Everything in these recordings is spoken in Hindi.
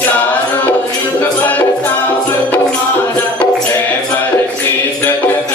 चारों युग पर ताप तुम्हारा है, पर से जगत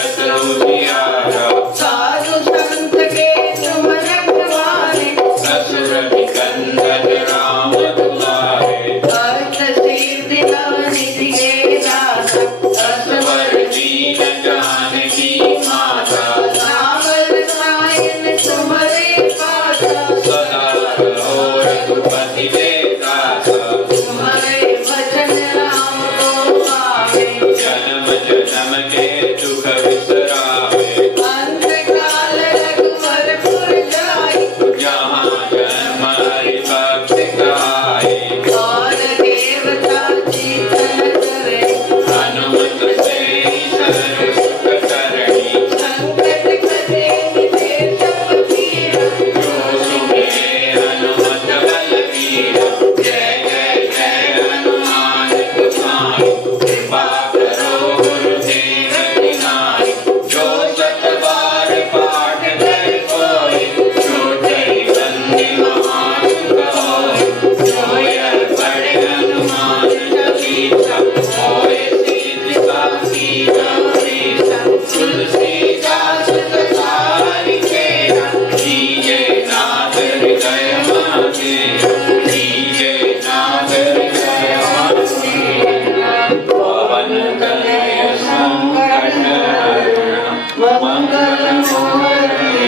मंगल मूर्ति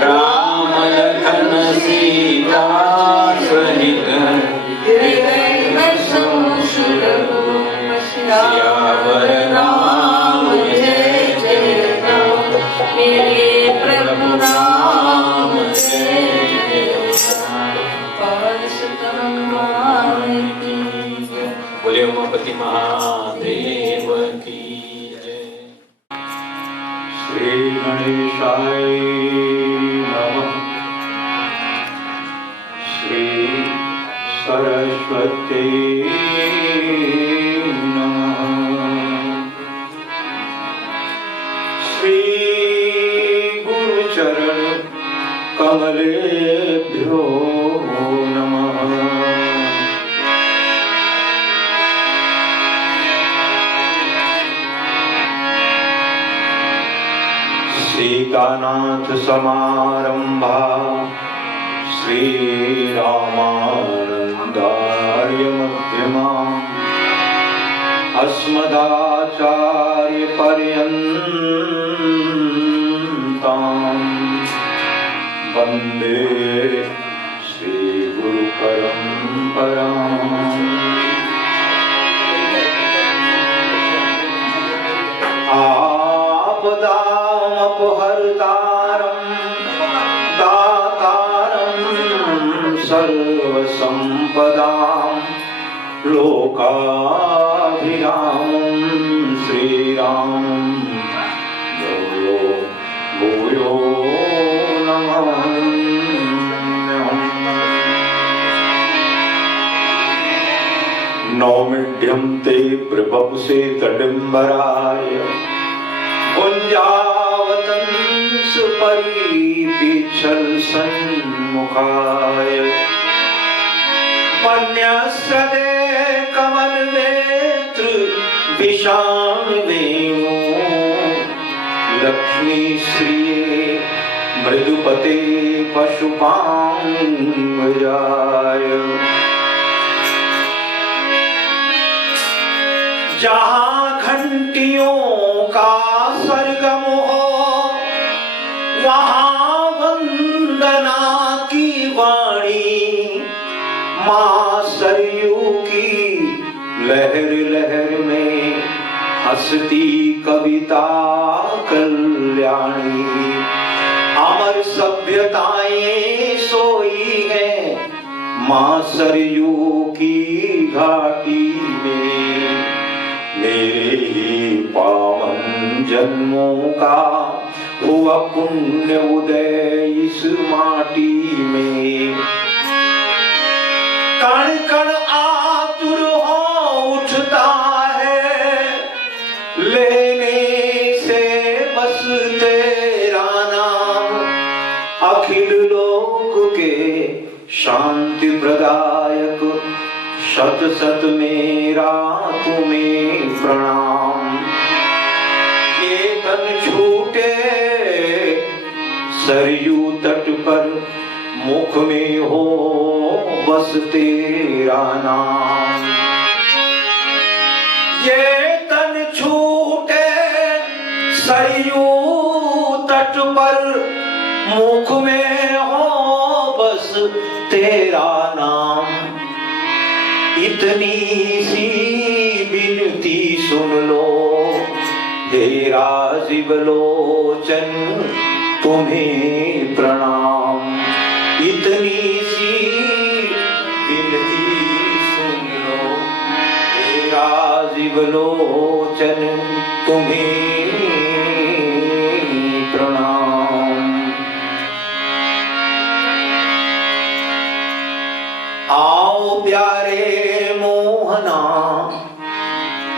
राम लखन सीता सहित हृदय बसो सुरभूप सियावर राम जय जय राम मेरे प्रभु राम जय जय राम पवन सुत हनुमान की जय। बोले उमापति महादेव की जय। श्री गणेशाय नमः। श्री सरस्वती नमः। श्री गुरुचरण कमलेभ्यो नमः। सीतानाथ समारंभा श्रीरामानंदार्य मध्यमा अस्मदाचार्य पर्यन्तां वन्दे श्री गुरु परंपराम्। अपहर्तारं दातारं सर्वसंपदां लोकाभिरामं श्रीरामं भूयो भूयो नमाम्यहम्। नौमिढ्यं ते प्रभवसे तडिम्बराय गुंजावतंस परिपीच्छल सन्मुखाय वन्यस्रदे कमलनेत्र विशाल वेणु लक्ष्मी श्रिये मृदुपते पशुपांगजाय। जहाँ घंटियों का सरगम हो वहाँ वंदना की वाणी माँ सरयू की लहर लहर में हंसती कविता कल्याणी। अमर सभ्यताएं सोई है माँ सरयू की घाटी में। मेरे ही पावन जन्मों का हुआ पुण्य उदय इस माटी में। कण कण आतुर हो उठता है लेने से बस तेरा नाम। अखिल लोक के शांति प्रदायक शत शत मेरा तुम्हें प्रणाम। ये तन छूटे सरयू तट पर मुख में हो बस तेरा नाम। ये तन छूटे सरयू तट पर मुख में हो बस तेरा नाम। इतनी सी विनती सुन लो हे राजीव लोचन तुम्हें प्रणाम। इतनी सी विनती सुन लो हे राजीव लोचन तुम्हें प्रणाम। आओ प्यारे मोहना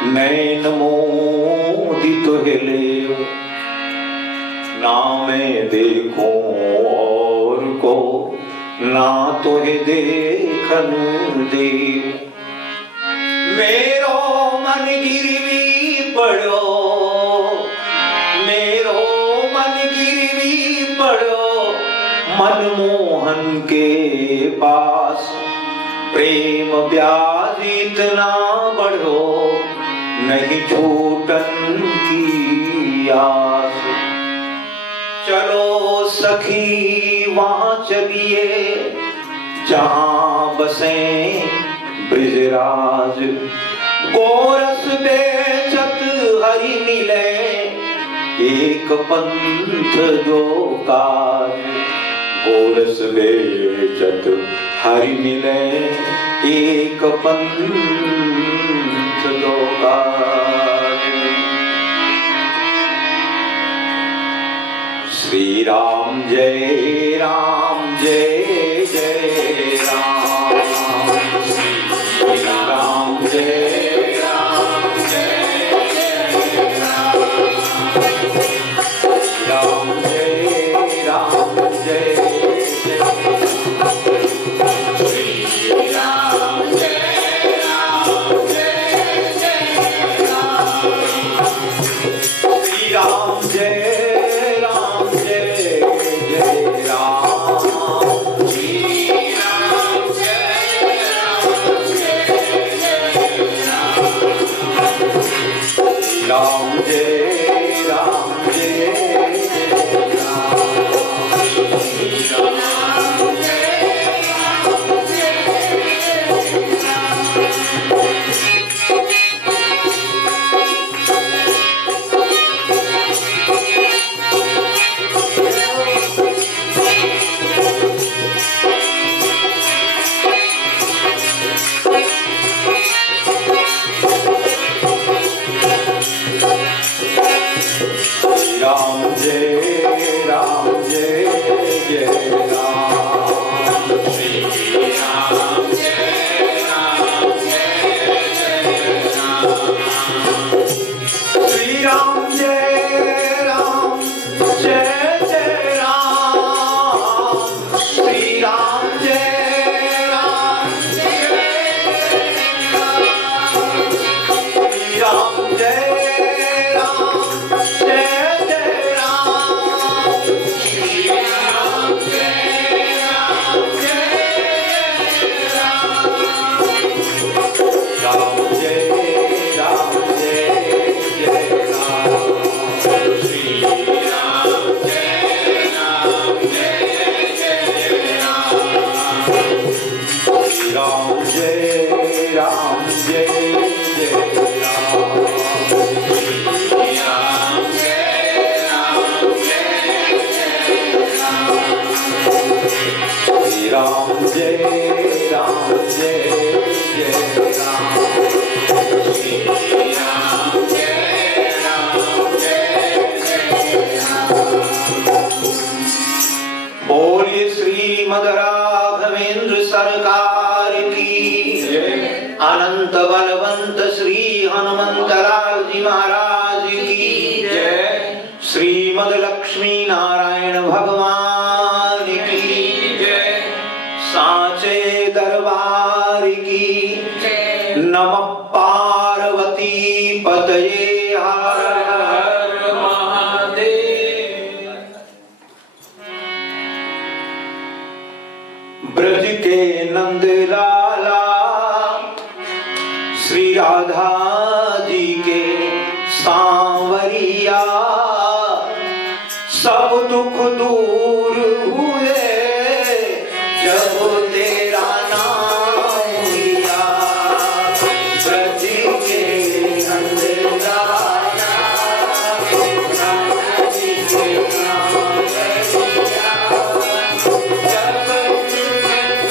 नैन मोदित हिले ना मैं देखूं और को ना तुहे देखन दे। मेरो मन गिरवी पड़ो मेरो मन गिरवी पड़ो मनमोहन के पास। प्रेम ब्याज इतना बढ़ो नहीं छूटन की सखी वहां चलिए जहां बसे ब्रिजराज। गोरस बेचत हरि मिले एक पंथ दो काज। गोरस बेचत हरि मिले एक पंथ दो काज। श्री राम जय राम जय जय राम। श्री राम जय राम जय जय राम। राम जय राम जय जय श्री राम जय राम जय जय राम। श्री राम जय राम जय जय राम। श्री राम जय राम जय जय राम। राम जय राम जय जय राम। श्री राम जय राम जय राम जय राम जय जय राम। श्री राम जय राम जय जय राम। श्री राम जय राम जय जय राम। श्री राम जय राम जय जय राम। श्री राम जय राम जय जय राम। श्री राम जय राम जय जय राम। राम जय राम जय जय राम। श्री राम जय राम जय जय राम। श्री राम जय राम जय जय राम। श्री राम जय राम जय जय राम। श्री राम जय राम जय जय राम। श्री राम जय राम जय जय राम। बोलिए श्रीमद् राघवेंद्र सरकार की जय। अनंत बलवंत श्री हनुमंतलाल जी महाराज की जय। श्रीमद् लक्ष्मी नारायण भगवान की जय। सांचे दरबार की जय। नमः पार्वती पतये हर हर महादेव। ब्रज के नंद लाला श्री राधा जी के सांवरिया। सब दुख दूर हुए जब तेरा नाम लिया। ब्रज के नंद लाला राधा जी के सांवरिया। जब दुख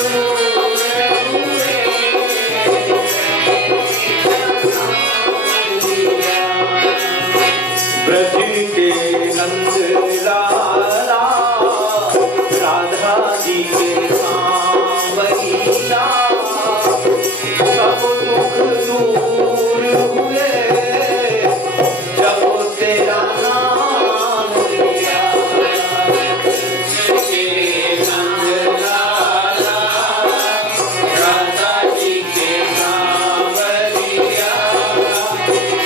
दूर हुए ब्रज के नंद लाला राधा जी के सांवरिया। सब दुख दूर हुए जब तेरा नाम लिया। ब्रज के नंद लाला राधा जी के सांवरिया।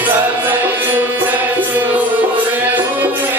सब दुख दूर हुए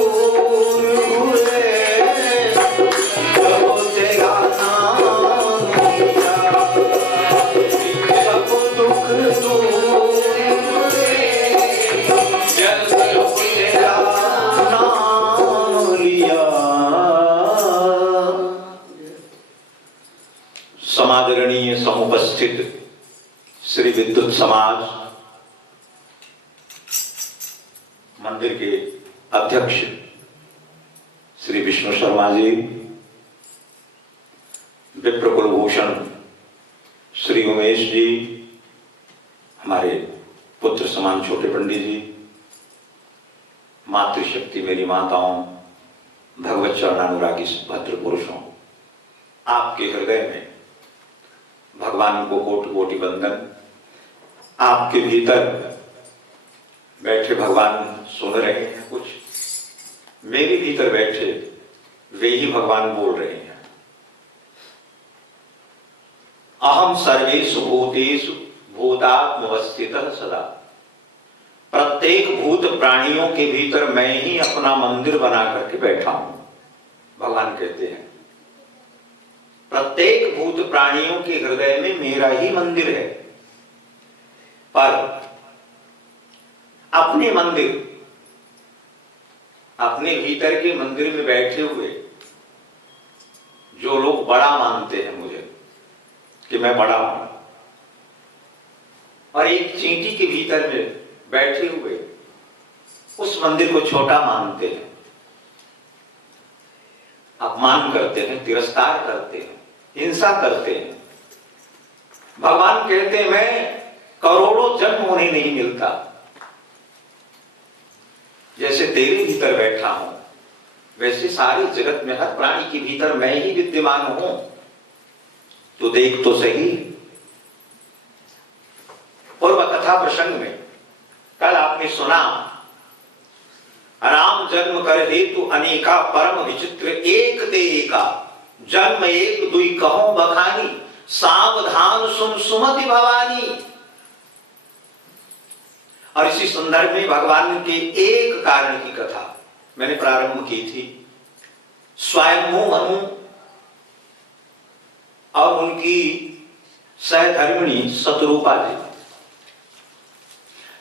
दूर हुए जब तेरा नाम लिया, सब दुख दूर हुए जब तेरा नाम लिया। समादरणीय समुपस्थित श्री विद्युत समाज मंदिर के अध्यक्ष श्री विष्णु शर्मा जी, विप्र कुलभूषण श्री उमेश जी, हमारे पुत्र समान छोटे पंडित जी, मातृशक्ति मेरी माताओं, भगवत चरणानुरागी भद्र पुरुषों, आपके हृदय में भगवान को कोटि कोटि वंदन। आपके भीतर बैठे भगवान सुन रहे हैं कुछ, मेरे भीतर बैठे वे ही भगवान बोल रहे हैं। अहम सर्वेषु भूतेषु भूतात्मवस्थितः सदा। प्रत्येक भूत प्राणियों के भीतर मैं ही अपना मंदिर बना करके बैठा हूं, भगवान कहते हैं। प्रत्येक भूत प्राणियों के हृदय में मेरा ही मंदिर है, पर अपने मंदिर, अपने भीतर के मंदिर में बैठे हुए जो लोग बड़ा मानते हैं मुझे कि मैं बड़ा हूं, और एक चींटी के भीतर में बैठे हुए उस मंदिर को छोटा मानते हैं, अपमान करते हैं, तिरस्कार करते हैं, हिंसा करते हैं। भगवान कहते हैं मैं करोड़ों जन्म उन्हें नहीं मिलता, जैसे तेरे भीतर बैठा हूं वैसे सारे जगत में हर प्राणी के भीतर मैं ही विद्यमान हूं, तो देख तो सही। पूर्व कथा प्रसंग में कल आपने सुना, राम जन्म कर हेतु अनेका परम विचित्र एक ते एका, जन्म एक दुई कहो बखानी, सावधान सुन सुमति भवानी। और इसी संदर्भ में भगवान के एक कारण की कथा मैंने प्रारंभ की थी। स्वयंभू मनु और उनकी सहधर्मिणी शतरूपा जी,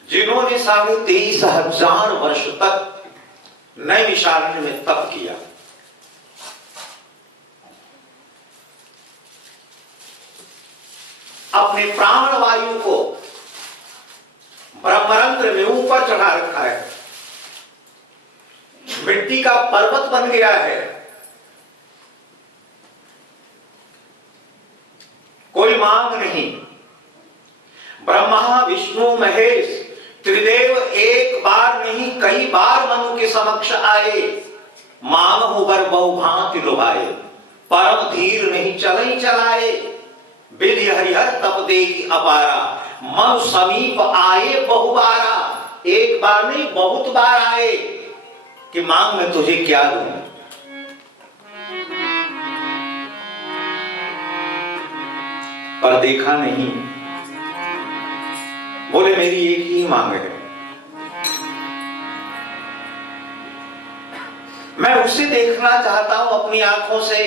जिन्होंने 23,500 वर्ष तक नैमिषारण्य में तप किया। अपने प्राण वायु को ब्रह्मरंध्र में ऊपर चढ़ा रखा है, मिट्टी का पर्वत बन गया है। कोई मांग नहीं। ब्रह्मा विष्णु महेश त्रिदेव एक बार नहीं कई बार मनु के समक्ष आए, मानहु बर बहुभांति लुभाए, परम धीर नहीं चलई चलाए, विधि हरिहर तप देगी अपारा, मनु समीप आए बहुबारा। एक बार नहीं बहुत बार आए कि मांग मैं तुझे क्या दूं। पर देखा नहीं, बोले मेरी एक ही मांग है, मैं उसे देखना चाहता हूं अपनी आंखों से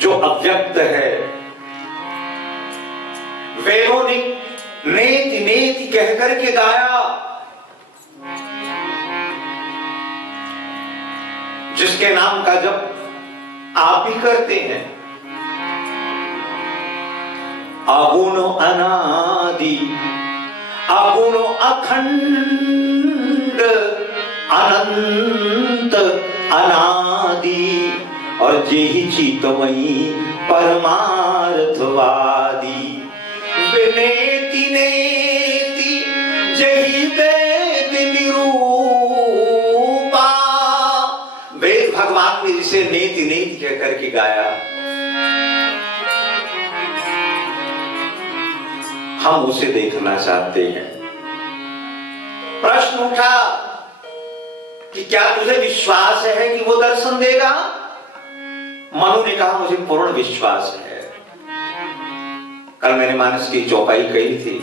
जो अव्यक्त है। वेदों ने नेति नेति कह करके गाया, जिसके नाम का जब आप ही करते हैं। अगुण अनादि अगुण अखंड अनंत अनादि, और जेहि चितमयि परमार्थवादी। विनेति नेति जेहि वेद निरूपा। वेद भगवान ने जिसे नेति नेति कह करके गाया, हम उसे देखना चाहते हैं। प्रश्न उठा कि क्या तुझे विश्वास है कि वो दर्शन देगा? मनु ने कहा मुझे पूर्ण विश्वास है। कल मैंने मानस की चौपाई कही थी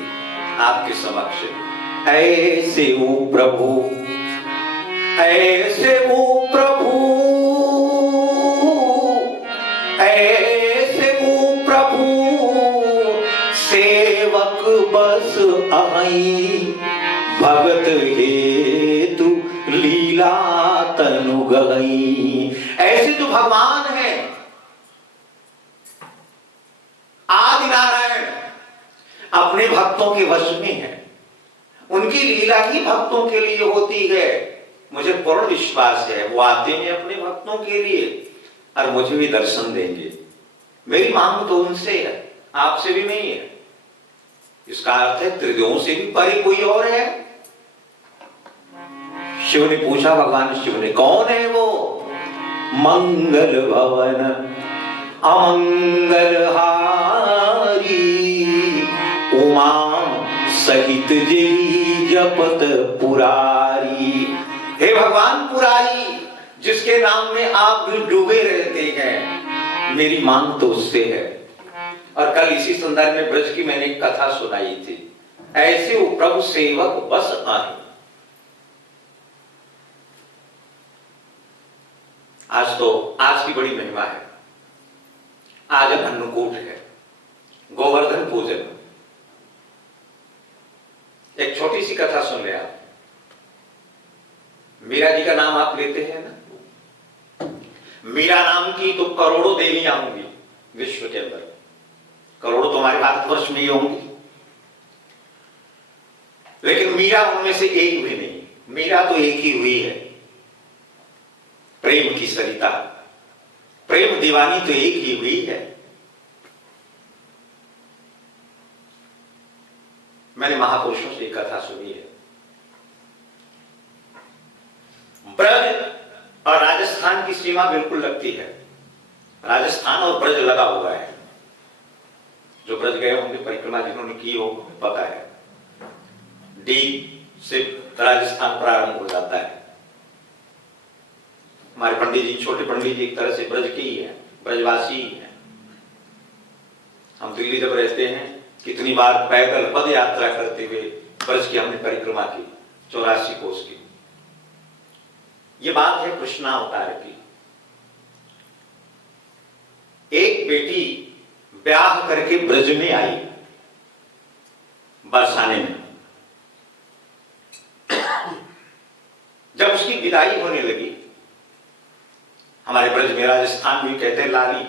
आपके समक्ष, ऐसे वो प्रभु, ऐसे वो प्रभु, ऐसे वो प्रभु, सेवक बस आई, भगत हेतु लीला तनु गई। ऐसे जो भगवान है आदि नारायण अपने भक्तों के वश में है, उनकी लीला ही भक्तों के लिए होती है। मुझे पूर्ण विश्वास है वो आते हैं अपने भक्तों के लिए और मुझे भी दर्शन देंगे। मेरी मांग तो उनसे है, आपसे भी नहीं है। इसका अर्थ है त्रिदेवों से भी परे कोई और है। शिव ने पूछा, भगवान शिव ने, कौन है वो? मंगल भवन अमंगल हारी, उमा सहित जी जपत पुरारी। हे भगवान पुरारी, जिसके नाम में आप भी डूबे रहते हैं, मेरी मांग तो उससे है। और कल इसी संदर्भ में ब्रज की मैंने एक कथा सुनाई थी। ऐसे वो प्रभु सेवक बस आए। आज तो आज की बड़ी महिमा है। आज अन्नकूट है, गोवर्धन पूजन। एक छोटी सी कथा सुन ले आप। मीरा जी का नाम आप लेते हैं ना? मीरा नाम की तो करोड़ों देवियां होंगी विश्व के अंदर, करोड़ों तो हमारे भारतवर्ष में ही होंगी, लेकिन मीरा उनमें से एक भी नहीं। मीरा तो एक ही हुई है, प्रेम की सरिता, प्रेम दीवानी तो एक ही हुई है। मैंने महापुरुषों से एक कथा सुनी है। ब्रज और राजस्थान की सीमा बिल्कुल लगती है। राजस्थान और ब्रज लगा हुआ है। जो ब्रज गए होंगे, परिक्रमा जिन्होंने की हो, पता है डी से राजस्थान प्रारंभ हो जाता है। हमारे पंडित जी, छोटे पंडित जी एक तरह से ब्रज के ही है, ब्रजवासी ही है। हम दिल्ली जब रहते हैं, कितनी बार पैदल पद यात्रा करते हुए ब्रज की हमने परिक्रमा की, 84 कोस की। ये बात है कृष्णावतार की। एक बेटी ब्याह करके ब्रज में आई, बरसाने में। जब उसकी विदाई होने लगी, हमारे ब्रज में, राजस्थान भी कहते हैं लाली,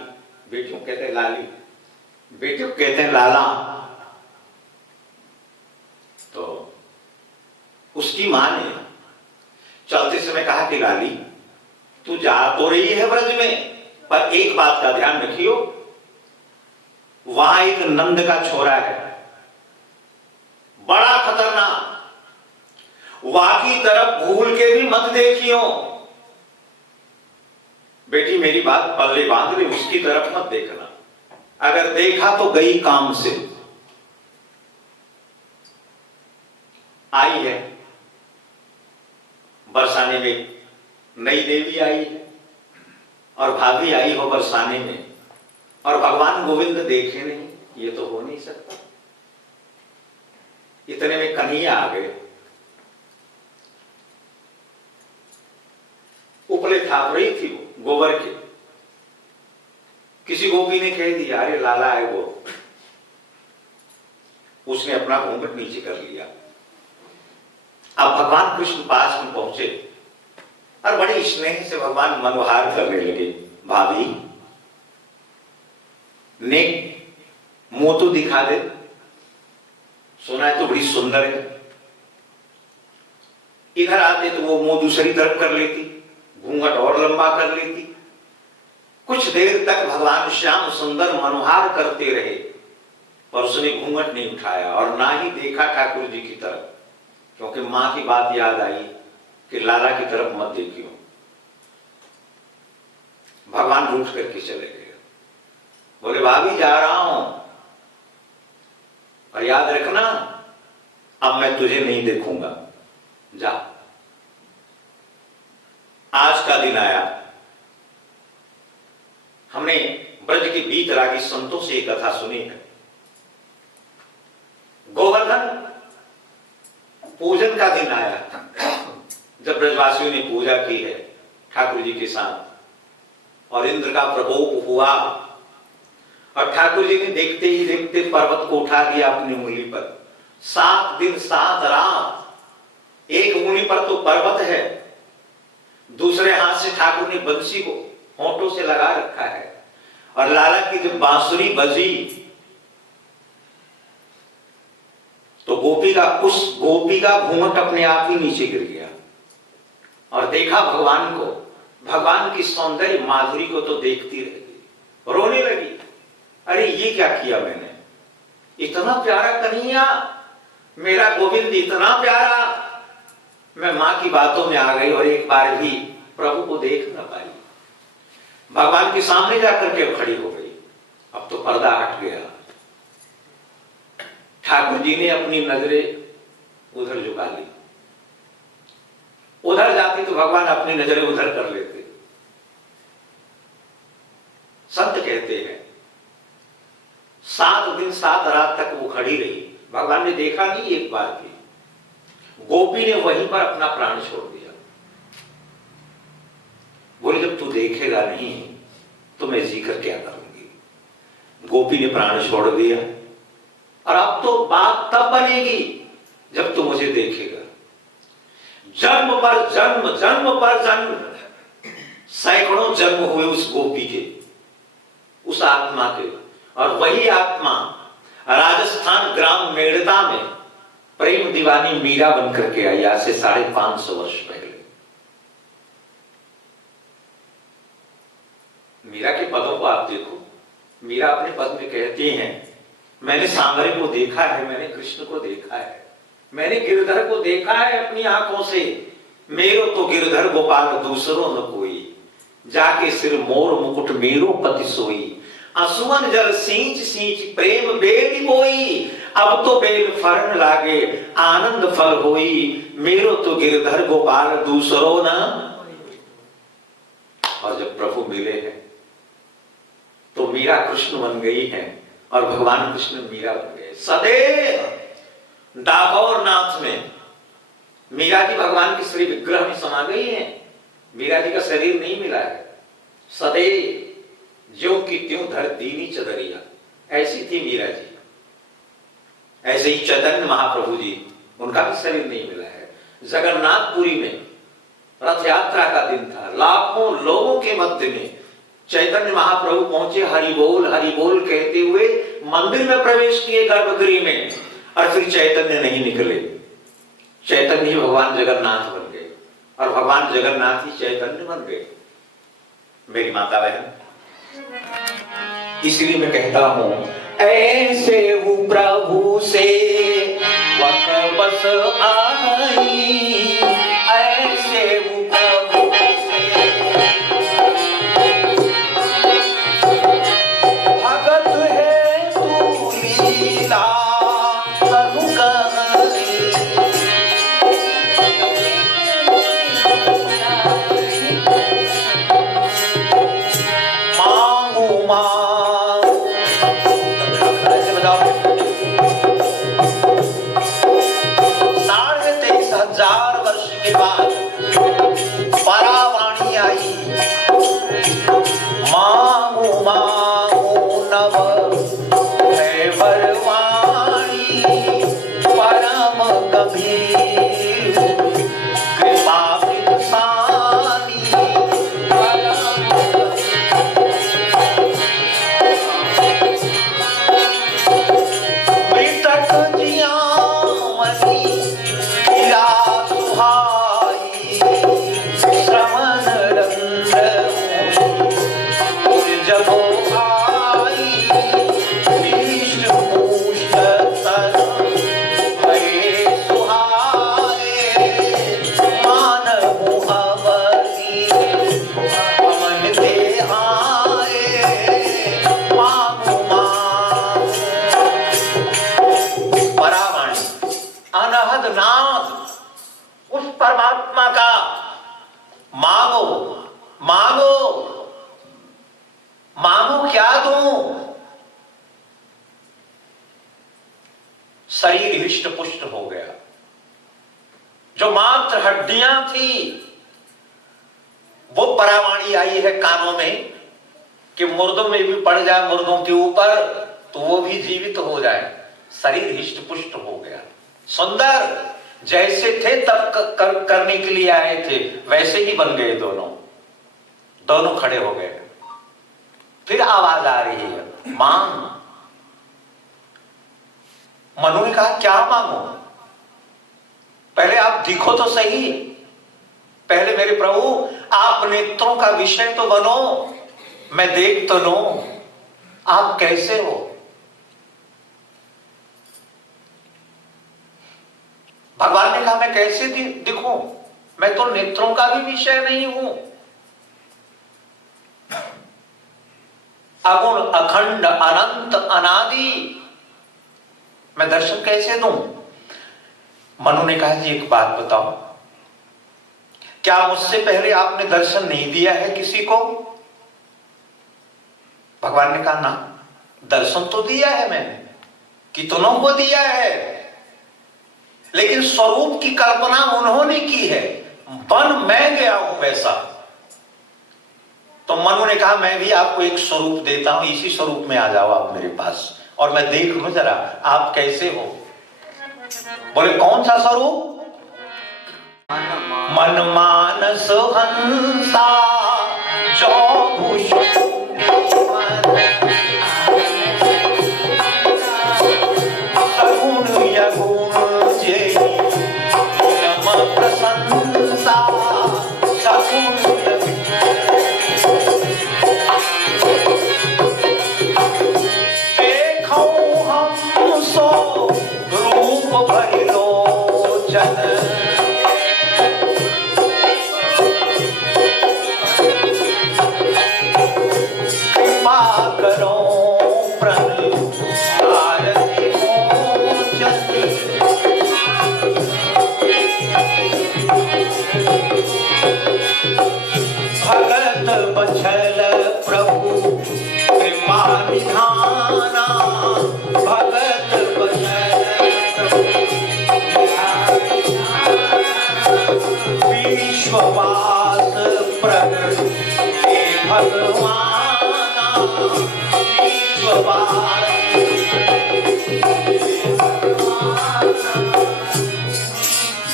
बेटियों कहते हैं लाली, बेटियों कहते हैं लाला। तो उसकी मां ने चलते समय कहा कि लाली, तू जा तो रही है ब्रज में, पर एक बात का ध्यान रखियो, वहां एक नंद का छोरा है, बड़ा खतरनाक, वहां की तरफ भूल के भी मत देखियो। बेटी मेरी बात पल्ले बांध ले, उसकी तरफ मत देखना, अगर देखा तो गई काम से। आई है बरसाने में, नई देवी आई है और भाभी आई हो बरसाने में, और भगवान गोविंद देखे नहीं, ये तो हो नहीं सकता। इतने में कन्हैया आ गए, उपले थाप रही थी वो गोबर के। किसी गोपी ने कह दिया, अरे लाला है वो। उसने अपना घूंघट नीचे कर लिया। अब भगवान कृष्ण पास में पहुंचे और बड़े स्नेह से भगवान मनोहार करने लगे। भाभी ने मुंह तो दिखा दे, सुना है तो बड़ी सुंदर है। इधर आते तो वो मुंह दूसरी तरफ कर लेती, घूंघट और लंबा कर लेती। कुछ देर तक भगवान श्याम सुंदर मनोहार करते रहे, पर उसने घूंघट नहीं उठाया और ना ही देखा ठाकुर जी की तरफ, क्योंकि मां की बात याद आई कि लाला की तरफ मत देखियो। भगवान रूठ करके चले गए। बोले भाभी जा रहा हूं, और याद रखना अब मैं तुझे नहीं देखूंगा, जा। आज का दिन आया, हमने ब्रज के बीतरागी संतों से एक कथा सुनी है। गोवर्धन पूजन का दिन आया, जब ब्रजवासियों ने पूजा की है ठाकुर जी के साथ और इंद्र का प्रकोप हुआ और ठाकुर जी ने देखते ही देखते पर्वत को उठा लिया अपनी उंगली पर। 7 दिन 7 रात एक उंगली पर तो पर्वत है, दूसरे हाथ से ठाकुर ने बंसी को होंठों से लगा रखा है और लाला की जब बांसुरी बजी तो गोपी का घूंघट अपने आप ही नीचे गिर गया और देखा भगवान को, भगवान की सौंदर्य माधुरी को तो देखती रह गई, रोने लगी। अरे ये क्या किया मैंने, इतना प्यारा कन्हैया, मेरा गोविंद इतना प्यारा, मैं मां की बातों में आ गई और एक बार भी प्रभु को देख न पाई। भगवान के सामने जाकर के खड़ी हो गई। अब तो पर्दा हट गया। ठाकुर जी ने अपनी नजरें उधर झुका ली, उधर जाती तो भगवान अपनी नजरें उधर कर लेते। संत कहते हैं 7 दिन 7 रात तक वो खड़ी रही, भगवान ने देखा नहीं एक बार भी। गोपी ने वहीं पर अपना प्राण छोड़ दिया। बोले जब तू देखेगा नहीं तो मैं जीकर क्या करूंगी। गोपी ने प्राण छोड़ दिया और अब तो बात तब बनेगी जब तू मुझे देखेगा। जन्म पर जन्म, जन्म पर जन्म, सैकड़ों जन्म हुए उस गोपी के, उस आत्मा के, और वही आत्मा राजस्थान ग्राम मेड़ता में प्रेम दीवानी मीरा बनकर के आई आज से 550 वर्ष पहले। मीरा के पदों को आप देखो, मीरा अपने पद में कहती हैं, मैंने सांवरे को देखा है, मैंने कृष्ण को देखा है, मैंने गिरधर को देखा है अपनी आंखों से, मेरो तो गिरधर गोपाल दूसरों न कोई, जाके सिर मोर मुकुट मेरो पति सोई, असुवन जल सींच सींच प्रेम बेल बोई, अब तो बेल फरन लागे आनंद फल होई, मेरो तो गिरधर गोपाल दूसरों न। और जब प्रभु मिले हैं तो मीरा कृष्ण बन गई है और भगवान कृष्ण मीरा बन गए। सदैव डाकोर नाथ में मीरा जी भगवान के श्री विग्रह में समा गई हैं। मीरा जी का शरीर नहीं मिला है। सदैव ज्यों की त्यों धर दीनी चदरिया, ऐसी थी मीरा जी। ऐसे ही चैतन्य महाप्रभु जी, उनका भी शरीर नहीं मिला है। जगन्नाथपुरी में रथ यात्रा का दिन था, लाखों लोगों के मध्य में चैतन्य महाप्रभु पहुंचे, हरि बोल कहते हुए मंदिर में प्रवेश किए गर्भगृह में, और फिर चैतन्य नहीं निकले। चैतन्य ही भगवान जगन्नाथ बन गए और भगवान जगन्नाथ ही चैतन्य बन गए। मेरी माता बहन, इसलिए मैं कहता हूं, ऐसे वो प्रभु से वक बस आई, ऐसे वो प्रभु से भगत है तू लीला प्रभु कहानी, मांगू मांग, ऐसे बताओ, 23,000 वर्ष के बाद परावाणी आई, मांगू मांगू नव है वरवाणी, परम गंभीर कृपा विसानी, मृतक जियावनी हीरा सुहाई, श्रवण रंध्र जब आई, विष्णु पुष्ट तन हरे सुहाए, मानव अवनी पवन देहाए, मांगू मांगू। परावाणी, अनहद नाद उस परमात्मा का मांगो, मांगो, मांगो क्या दूं? शरीर हिष्ट पुष्ट हो गया, जो मात्र हड्डियां थी, वो परावाणी आई है कानों में कि मुर्दों में भी पड़ जाए मुर्दों के ऊपर तो वो भी जीवित हो जाए। शरीर हिष्ट पुष्ट हो गया, सुंदर जैसे थे तब करने के लिए आए थे वैसे ही बन गए। दोनों खड़े हो गए। फिर आवाज आ रही है, मांग। मनु ने कहा क्या मांगो? पहले आप दिखो तो सही, पहले मेरे प्रभु आप नेत्रों का विषय तो बनो, मैं देख तो लूं आप कैसे हो। भगवान ने कहा मैं कैसे दिखूं, मैं तो नेत्रों का भी विषय नहीं हूं। अगुण अखंड अनंत अनादि, मैं दर्शन कैसे दूं? मनु ने कहा जी एक बात बताओ, क्या मुझसे पहले आपने दर्शन नहीं दिया है किसी को? भगवान ने कहा ना, दर्शन तो दिया है मैंने, कितनों को दिया है, लेकिन स्वरूप की कल्पना उन्होंने की है, बन मैं गया हूं वैसा। तो मनु ने कहा मैं भी आपको एक स्वरूप देता हूं, इसी स्वरूप में आ जाओ आप मेरे पास और मैं देख लूं जरा आप कैसे हो। बोले कौन सा स्वरूप? मन मानस हंसा जो सगुण यगुण जे नम प्रशंसा सगुण देखो हम सो रूप भरिलोचन कृपा करो प्रभु आरती मोचन। भगत बछल प्रभु कृपा निधाना, भगत बछल विश्ववास प्रगट हे भगवाना, विश्ववास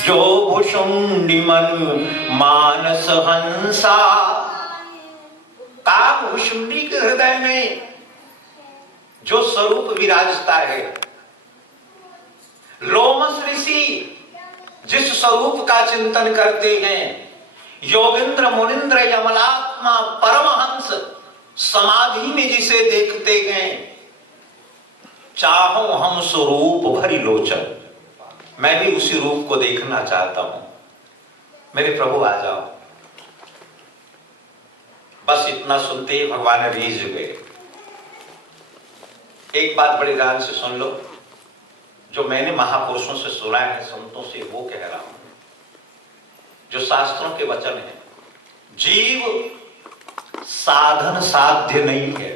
जो भुषुंडी मनु मानस हंसा। काम भुषुंडी के हृदय में जो स्वरूप विराजता है, लोमस ऋषि जिस स्वरूप का चिंतन करते हैं, योगेंद्र मुनिंद्र यमलात्मा परमहंस समाधि में जिसे देखते हैं, चाहो हम स्वरूप भरी लोचन, मैं भी उसी रूप को देखना चाहता हूं। मेरे प्रभु आ जाओ। बस इतना सुनते ही भगवान रीझ गए। एक बात बड़े ध्यान से सुन लो, जो मैंने महापुरुषों से सुना है, संतों से, वो कह रहा हूं, जो शास्त्रों के वचन है। जीव साधन साध्य नहीं है,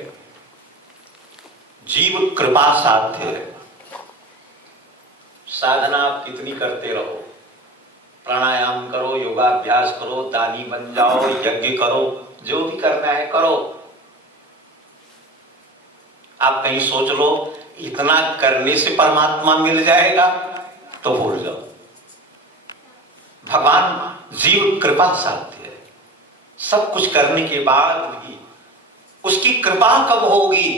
जीव कृपा साध्य है। साधना आप कितनी करते रहो, प्राणायाम करो, योगाभ्यास करो, दानी बन जाओ, यज्ञ करो, जो भी करना है करो। आप कहीं सोच लो इतना करने से परमात्मा मिल जाएगा, तो भूल जाओ। भगवान जीव कृपा साध्य है। सब कुछ करने के बाद भी उसकी कृपा कब होगी,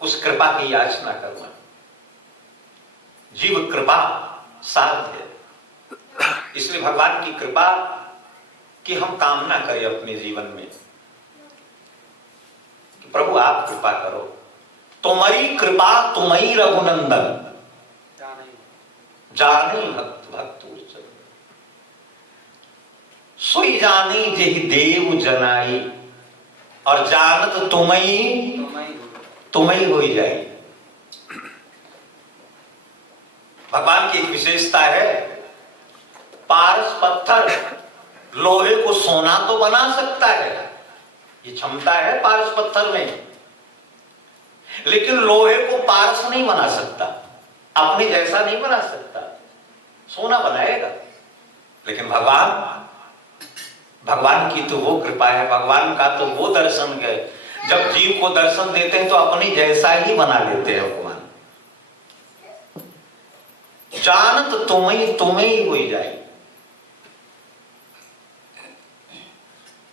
उस कृपा की याचना करना। जीव कृपा साध्य है। इसलिए भगवान की कृपा की हम कामना करें अपने जीवन में कि प्रभु आप कृपा करो। तुम्हारी कृपा तुम्हारी रघुनंदन जानी भक्त भक्त सोई जानी जेहि देव जनाई, और जानत तुम्ही हो जाए। भगवान की एक विशेषता है, पारस पत्थर लोहे को सोना तो बना सकता है, ये क्षमता है पारस पत्थर में, लेकिन लोहे को पारस नहीं बना सकता, अपने जैसा नहीं बना सकता। सोना बनाएगा। लेकिन भगवान की तो वो कृपा है, भगवान का तो वो दर्शन है, जब जीव को दर्शन देते हैं तो अपनी जैसा ही बना लेते हैं भगवान। जानत तुम्हें ही हो जाए।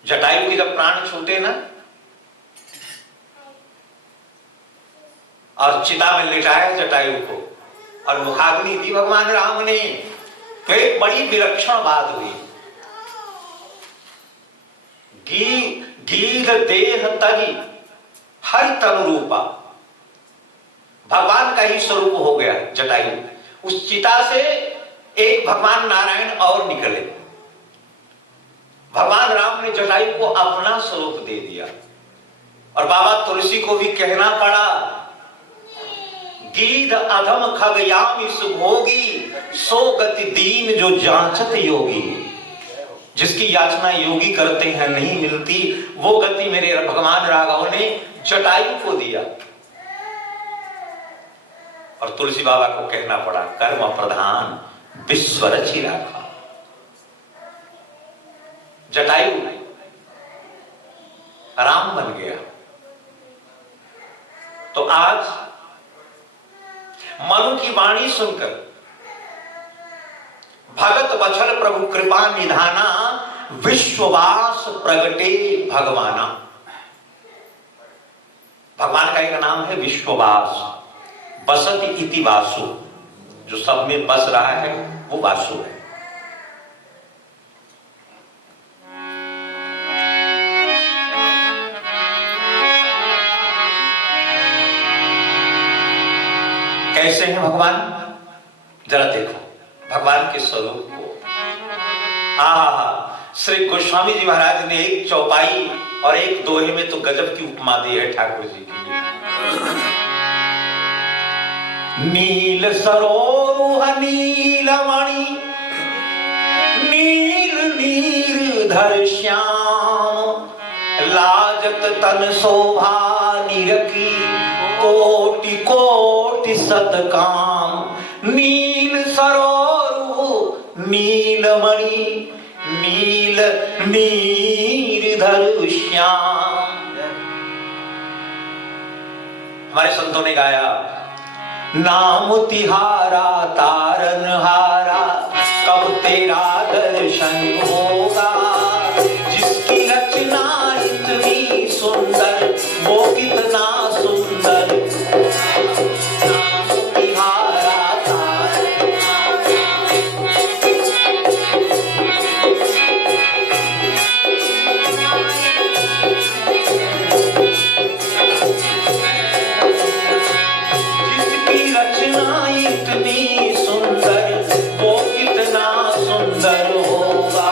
जटायु के जब प्राण छूटे ना और चिता में लिटाया जटायु को और मुखाग्नि दी भगवान राम ने, तो एक बड़ी विलक्षण बात हुई। गीध देह तरी हर तनु रूपा, भगवान का ही स्वरूप हो गया जटायु। उस चिता से एक भगवान नारायण और निकले। भगवान राम ने जटायु को अपना स्वरूप दे दिया। और बाबा तुलसी को भी कहना पड़ा, गीध अधम खगयाम सुभोगी, सो गति दीन जो जांचत योगी। जिसकी याचना योगी करते हैं नहीं मिलती, वो गति मेरे भगवान राघव ने जटायु को दिया। और तुलसी बाबा को कहना पड़ा, कर्म प्रधान विश्व रचि राखा। जटायु राम बन गया। तो आज मनु की वाणी सुनकर भगत वचन प्रभु कृपा निधाना, विश्ववास प्रगटे भगवाना। भगवान का एक नाम है विश्ववास, बसति इति वासु। जो सब में बस रहा है वो वासु है। कैसे हैं भगवान? जरा देखो भगवान के स्वरूप को। श्री गोस्वामी जी महाराज ने एक चौपाई और एक दोहे में तो गजब की उपमा दी है ठाकुर जी की। नील सरोरुह नीलमणि, नील नीर धर श्याम, लाजत तन शोभा निरखी, कोटि कोटि सतकाम। नील सरोरुह नीलमणि, नील नीर धर श्याम। हमारे संतों ने गाया, नाम तिहारा तारन हारा, कब तेरा दर्शन होगा। जिसकी रचना इतनी सुंदर, वो कितना सुंदर। नाम तिहारा तारन इतनी सुंदर, वो कितना सुंदर होगा।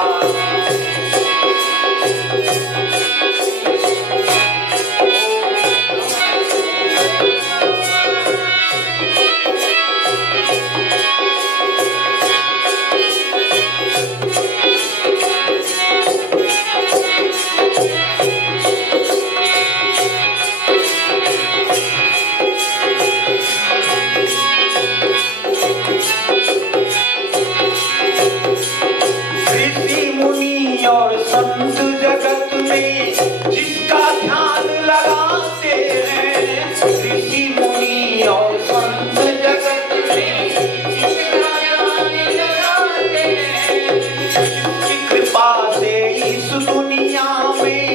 और संत जगत में जिसका ध्यान लगाते हैं, ऋषि मुनि और संत जगत में जिसका ध्यान लगाते हैं, जिसकी कृपा से इस दुनिया में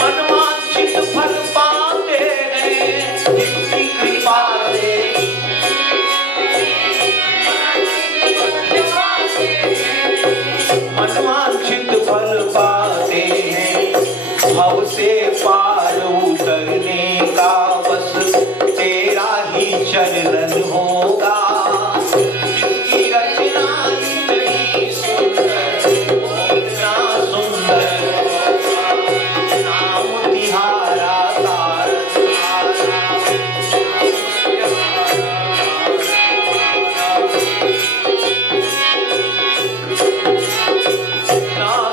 मनवांछित फल पाते हैं। जिसकी कृपा से मनवांछित फल पाते हैं। भव से पार उतरने का बस तेरा ही चरण होगा। जिसकी रचना इतनी सुंदर, इतना सुंदर, नाम तिहारा तारन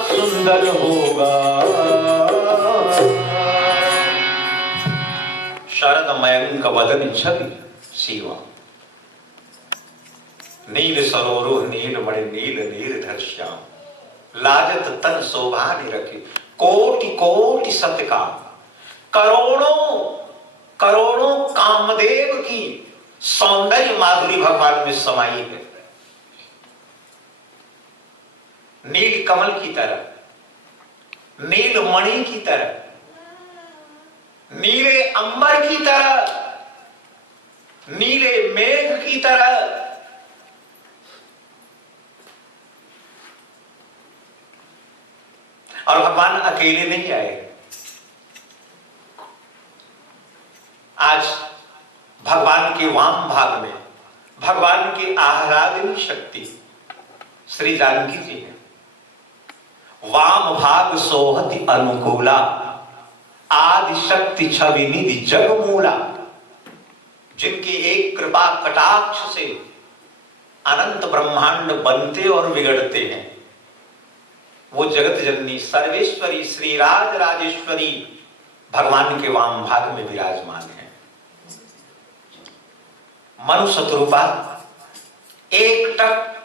सुंदर होगा। शरद मयंक वदन छवि शिवा, नील सरोरुह नील मणि नील नील श्याम, लाजत तन शोभा निरखी, कोटि कोटि सतकाम। करोड़ों करोड़ों कामदेव की सौंदर्य माधुरी भगवान में समाई है। नील कमल की तरह, नील मणि की तरह, नीले अंबर की तरह, नीले मेघ की तरह। और भगवान अकेले नहीं आए। आज भगवान के वाम भाग में भगवान की आह्लादिनी शक्ति श्री जानकी जी है। वाम भाग सोहति अनुकूला, आदि शक्ति छवि निधि जगमूला। जिनके एक कृपा कटाक्ष से अनंत ब्रह्मांड बनते और बिगड़ते हैं, वो जगत जननी सर्वेश्वरी श्री राज राजेश्वरी भगवान के वाम भाग में विराजमान है। मनु शत्रुपा एक टक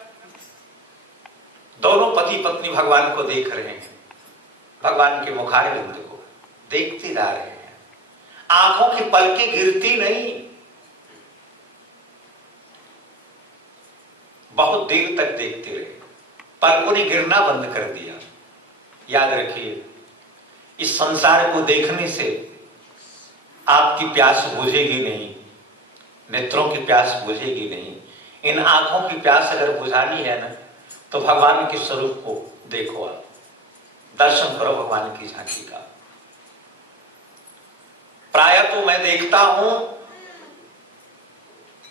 दोनों पति पत्नी भगवान को देख रहे हैं, भगवान के मुखारविंद को देखते जा रहे हैं। आंखों की पलकें गिरती नहीं। बहुत देर तक देखते रहे, पलकों ने गिरना बंद कर दिया। याद रखिए, इस संसार को देखने से आपकी प्यास बुझेगी नहीं, नेत्रों की प्यास बुझेगी नहीं। इन आंखों की प्यास अगर बुझानी है ना, तो भगवान के स्वरूप को देखो, आप दर्शन करो भगवान की झांकी का। प्राय तो मैं देखता हूं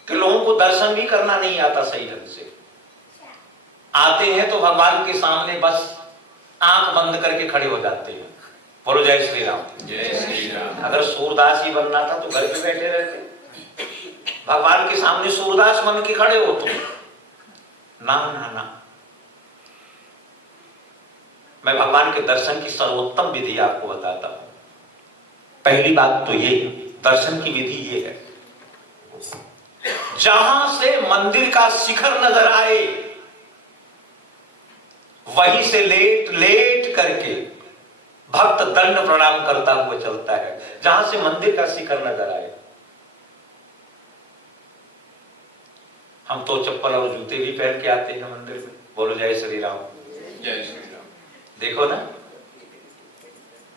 कि लोगों को दर्शन भी करना नहीं आता सही ढंग से। आते हैं तो भगवान के सामने बस आंख बंद करके खड़े हो जाते हैं। बोलो जय श्री राम। जय श्री राम। अगर सूरदास ही बनना था तो घर पे बैठे रहते, भगवान के सामने सूरदास बन के खड़े हो तो ना ना ना। मैं भगवान के दर्शन की सर्वोत्तम विधि आपको बताता हूं। पहली बात तो ये, दर्शन की विधि ये है, जहां से मंदिर का शिखर नजर आए वहीं से लेट लेट करके भक्त दंड प्रणाम करता हुआ चलता है। जहां से मंदिर का शिखर नजर आए। हम तो चप्पल और जूते भी पहन के आते हैं मंदिर में। बोलो जय श्री राम। जय श्री राम। देखो ना,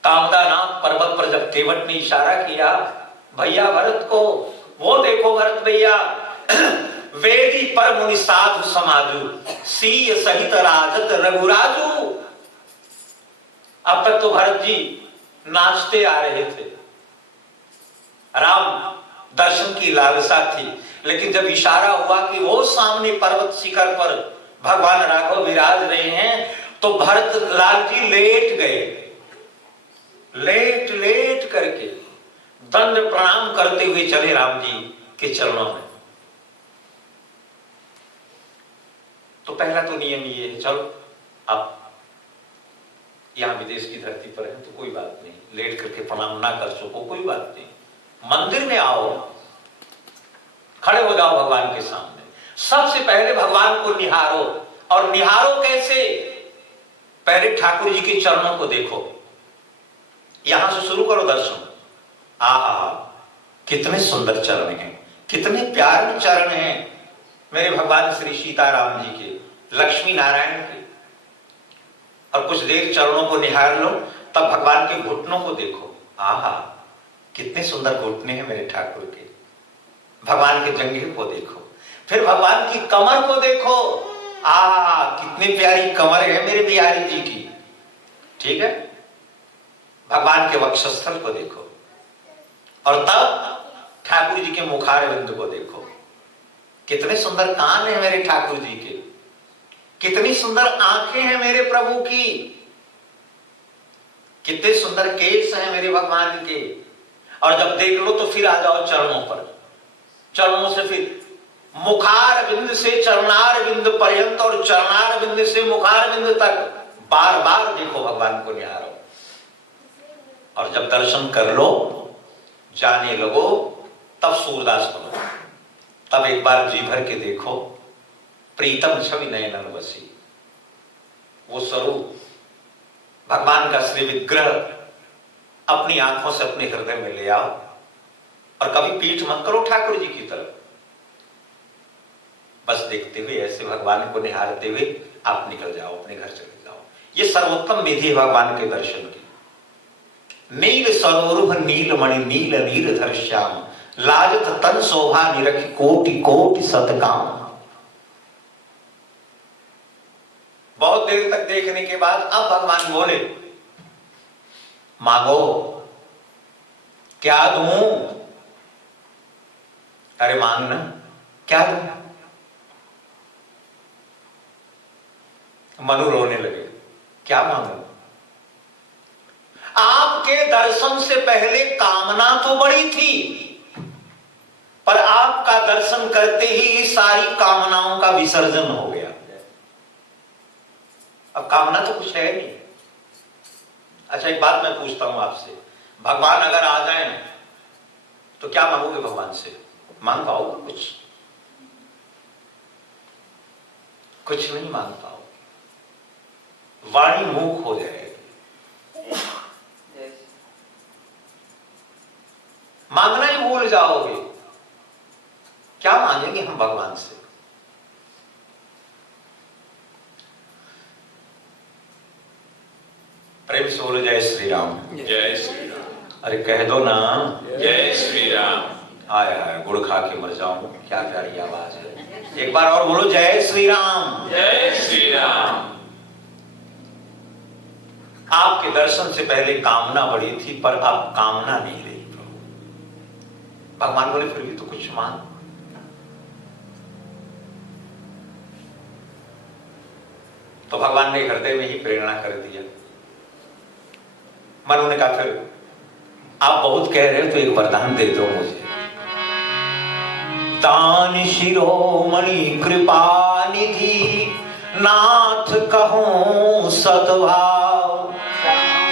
कामदानाथ पर्वत पर जब केवट ने इशारा किया भैया भरत को, वो देखो भरत भैया, वेदी पर मुनि साधु समाजु, सीय सहित राजत रघुराजू। अब तक तो भरत जी नाचते आ रहे थे, राम दर्शन की लालसा थी, लेकिन जब इशारा हुआ कि वो सामने पर्वत शिखर पर भगवान राघव विराज रहे हैं, तो भरत लाल जी लेट गए। लेट लेट करके दंड प्रणाम करते हुए चले राम जी के चरणों में। तो पहला तो नियम ये है, चलो आप यहां विदेश की धरती पर है तो कोई बात नहीं, लेट करके प्रणाम ना कर सको कोई बात नहीं, मंदिर में आओ, खड़े हो जाओ भगवान के सामने। सबसे पहले भगवान को निहारो। और निहारो कैसे? पहले ठाकुर जी के चरणों को देखो। यहां से शुरू करो दर्शन। आहा, कितने सुंदर चरण हैं, कितने प्यारे चरण हैं मेरे भगवान श्री सीताराम जी के, लक्ष्मी नारायण के। और कुछ देर चरणों को निहार लो, तब भगवान के घुटनों को देखो। आहा, कितने सुंदर घुटने हैं मेरे ठाकुर के। भगवान के जंघे को देखो, फिर भगवान की कमर को देखो। आहा, कितनी प्यारी कमर है मेरे बिहारी जी की। ठीक है, भगवान के वक्षस्थल को देखो, और तब ठाकुर जी के मुखारविंद को देखो। कितने सुंदर कान है मेरे ठाकुर जी के, कितनी सुंदर आंखें हैं मेरे प्रभु की, कितने सुंदर केस हैं मेरे भगवान के। और जब देख लो तो फिर आ जाओ चरणों पर। चरणों से फिर मुखार बिंद से चरणार बिंद पर्यंत, और चरणार बिंद से मुखार बिंद तक बार बार देखो, भगवान को निहारो। और जब दर्शन कर लो, जाने लगो, तब सूरदास बनो। तब एक बार जी भर के देखो, प्रीतम छवि नयनन बसी, वो स्वरूप भगवान का श्री विग्रह अपनी आंखों से अपने हृदय में ले आओ और कभी पीठ मत करो ठाकुर जी की तरफ, बस देखते हुए ऐसे भगवान को निहारते हुए आप निकल जाओ, अपने घर चले जाओ। ये सर्वोत्तम विधि है भगवान के दर्शन की। नील सरोरुह नीलमणि नील नीलधर श्याम, लाजत तन शोभा निरखि कोटि कोटि सतकाम। बहुत देर तक देखने के बाद अब भगवान बोले, मांगो, क्या दूं? अरे मांगना, क्या दूं? मनु रोने लगे, क्या मांगू? आपके दर्शन से पहले कामना तो बड़ी थी, पर आपका दर्शन करते ही सारी कामनाओं का विसर्जन हो गया। अब कामना तो कुछ है नहीं। अच्छा, एक बात मैं पूछता हूं आपसे, भगवान अगर आ जाएं तो क्या मांगोगे भगवान से? मांग पाओगे कुछ? कुछ नहीं मांग पाओ, वाणी मूक हो जाएगी। मांगना ही भूल जाओगे। क्या मांगेंगे हम भगवान से? प्रेम से बोलो जय श्री राम। जय श्री राम। अरे कह दो ना, जय श्री राम। आया है, गुड़ खा के मर जाऊं, क्या प्यारी आवाज है। एक बार और बोलो जय श्री राम। जय श्री राम। आपके दर्शन से पहले कामना बड़ी थी, पर अब कामना नहीं रही प्रभु। भगवान बोले फिर भी तो कुछ मांग। तो भगवान ने हृदय में ही प्रेरणा कर दिया। मनु ने कहा फिर आप बहुत कह रहे हो तो एक वरदान दे दो मुझे। दान शिरोमणि कृपा निधि, नाथ कहो सद्भाव,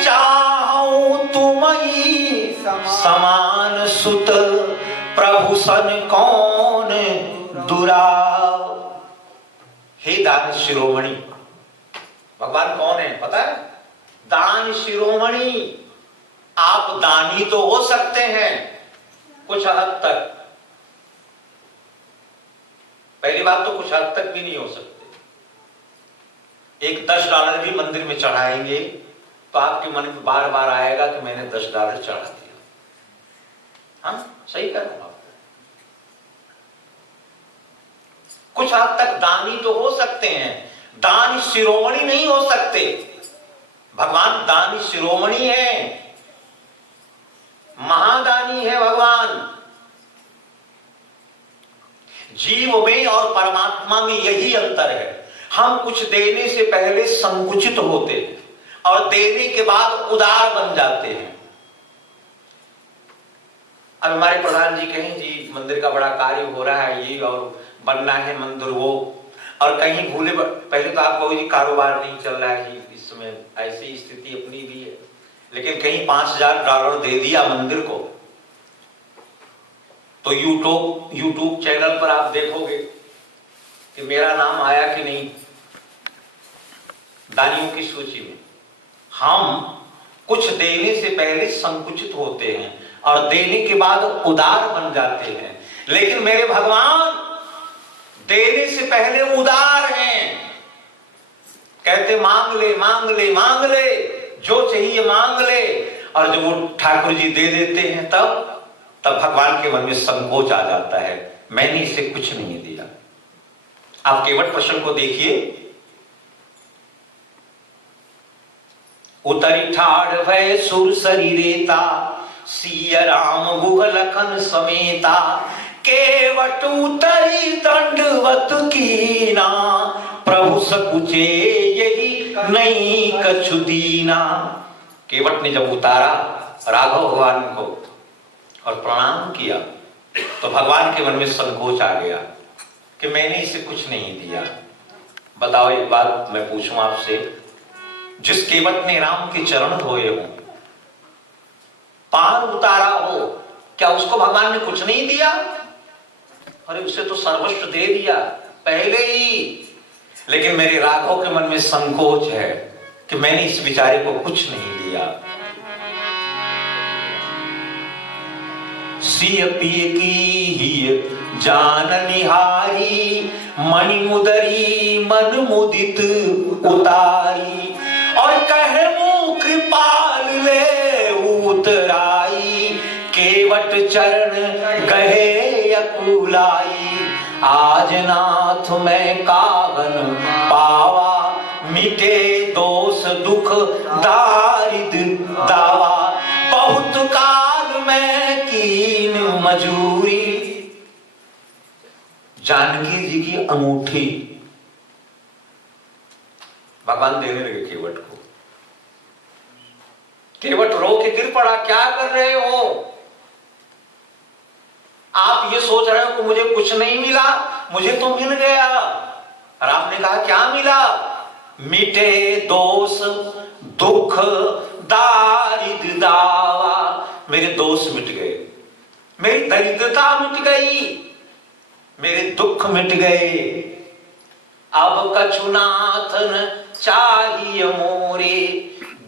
चाहूं तुम्हीं समान सुत, प्रभु सन कौन दुराव। हे दान शिरोमणि, भगवान कौन है पता है? दान शिरोमणि। आप दानी तो हो सकते हैं कुछ हद तक, पहली बात तो कुछ हद तक भी नहीं हो सकते। एक $10 भी मंदिर में चढ़ाएंगे तो आपके मन में बार बार आएगा कि मैंने $10 चढ़ा दिया। हाँ, सही कह रहा हूं आपको। कुछ हद तक दानी तो हो सकते हैं, दान शिरोमणि नहीं हो सकते। भगवान दानी शिरोमणि है, महादानी है भगवान। जीव में और परमात्मा में यही अंतर है। हम कुछ देने से पहले संकुचित होते हैं और देने के बाद उदार बन जाते हैं। अब हमारे प्रधान जी कहें जी मंदिर का बड़ा कार्य हो रहा है, ये और बनना है मंदिर वो, और कहीं भूले, पहले तो आप कहोगे जी कारोबार नहीं चल रहा है, इस समय ऐसी स्थिति अपनी भी है, लेकिन कहीं $5000 दे दिया मंदिर को, तो यूट्यूब चैनल पर आप देखोगे कि मेरा नाम आया कि नहीं दानियों की सूची में। हम कुछ देने से पहले संकुचित होते हैं और देने के बाद उदार बन जाते हैं, लेकिन मेरे भगवान देने से पहले उदार हैं। कहते मांग ले मांग ले मांग ले, जो चाहिए मांग ले, और जब वो ठाकुर जी दे देते हैं तब भगवान के मन में संकोच आ जाता है, मैंने इसे कुछ नहीं दिया। आप केवट प्रश्न को देखिए, उतरी ठाड़ भय सुर शरीरेता, सिय राम गुह लखन समेता, केवट उतरी दंडवत कीना, प्रभु सकुचे यही नहीं कछु दीना। केवट ने जब उतारा राघव भगवान को और प्रणाम किया तो भगवान के मन में संकोच आ गया कि मैंने इसे कुछ नहीं दिया। बताओ एक बात मैं पूछूं आपसे, जिस केवट ने राम के चरण धोए हो, पार उतारा हो, क्या उसको भगवान ने कुछ नहीं दिया? अरे उसे तो सर्वस्व दे दिया। पहले ही। लेकिन मेरे राघव के मन में संकोच है कि मैंने इस बेचारे को कुछ नहीं दिया। सिय पिय की ही जान निहारी, मणि मुदरी मन मुदित उतारी। और कहे मुँह कृपाल ले उतराई, केवट चरण गहे अकुलाई। आज नाथ मैं कावन पावा, मिटे दोष दुख दारिद दावा। बहुत काल में कीन मजूरी। जानकी जी की अंगूठी भगवान देने लगे केवट को। केवट रो के गिर पड़ा, क्या कर रहे हो आप? ये सोच रहे हो कि मुझे कुछ नहीं मिला, मुझे तो मिल गया। राम ने कहा क्या मिला? मिटे दोष दुख दारिद दावा। मेरे दोष मिट गए, मेरी दरिद्रता मिट गई, मेरे दुख मिट गए। अब कछुनाथन चाहिए मोरे,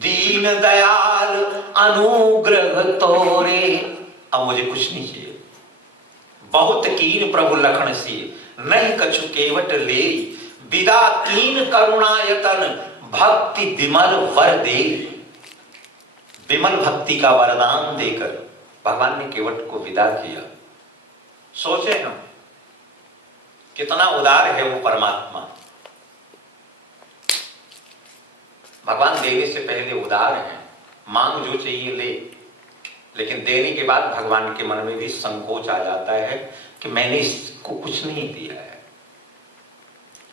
दीन दयाल अनुग्रह तोरे। अब मुझे कुछ नहीं चाहिए। बहुत कीन प्रभु लखन सी, नहीं कछु केवट ले। विदा कीन करुणायतन, भक्ति विमल वर दे। विमल भक्ति का वरदान देकर भगवान ने केवट को विदा किया। सोचे हम कितना उदार है वो परमात्मा। भगवान देने से पहले उदार है, मांग जो चाहिए ले। लेकिन देने के बाद भगवान के मन में भी संकोच आ जाता है कि मैंने इसको कुछ नहीं दिया है।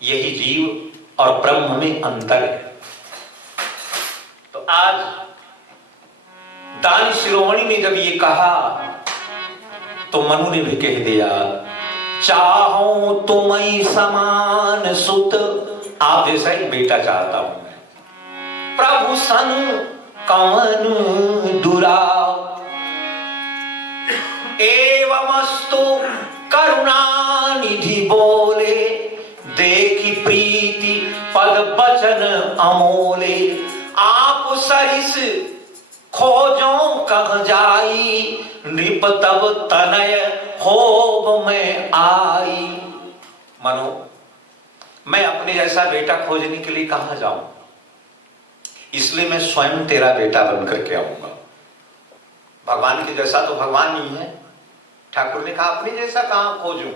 यही जीव और ब्रह्म में अंतर है। तो आज दान शिरोमणि ने जब ये कहा तो मनु ने भी कह दिया, चाहो तुम्हें समान सुत। आप जैसा ही बेटा चाहता हूं मैं। प्रभु सन कवन दुराव, एवमस्तु करुणा निधि बोले। देखी प्रीति पद बचन अमोले, आप सरिस खोजो कह जाई। नृप तब तनय होब में आई। मनो, मैं अपने जैसा बेटा खोजने के लिए कहां जाऊं? इसलिए मैं स्वयं तेरा बेटा बनकर के आऊंगा। भगवान के जैसा तो भगवान नहीं है। ठाकुर ने कहा अपने जैसा कहां खोजूं,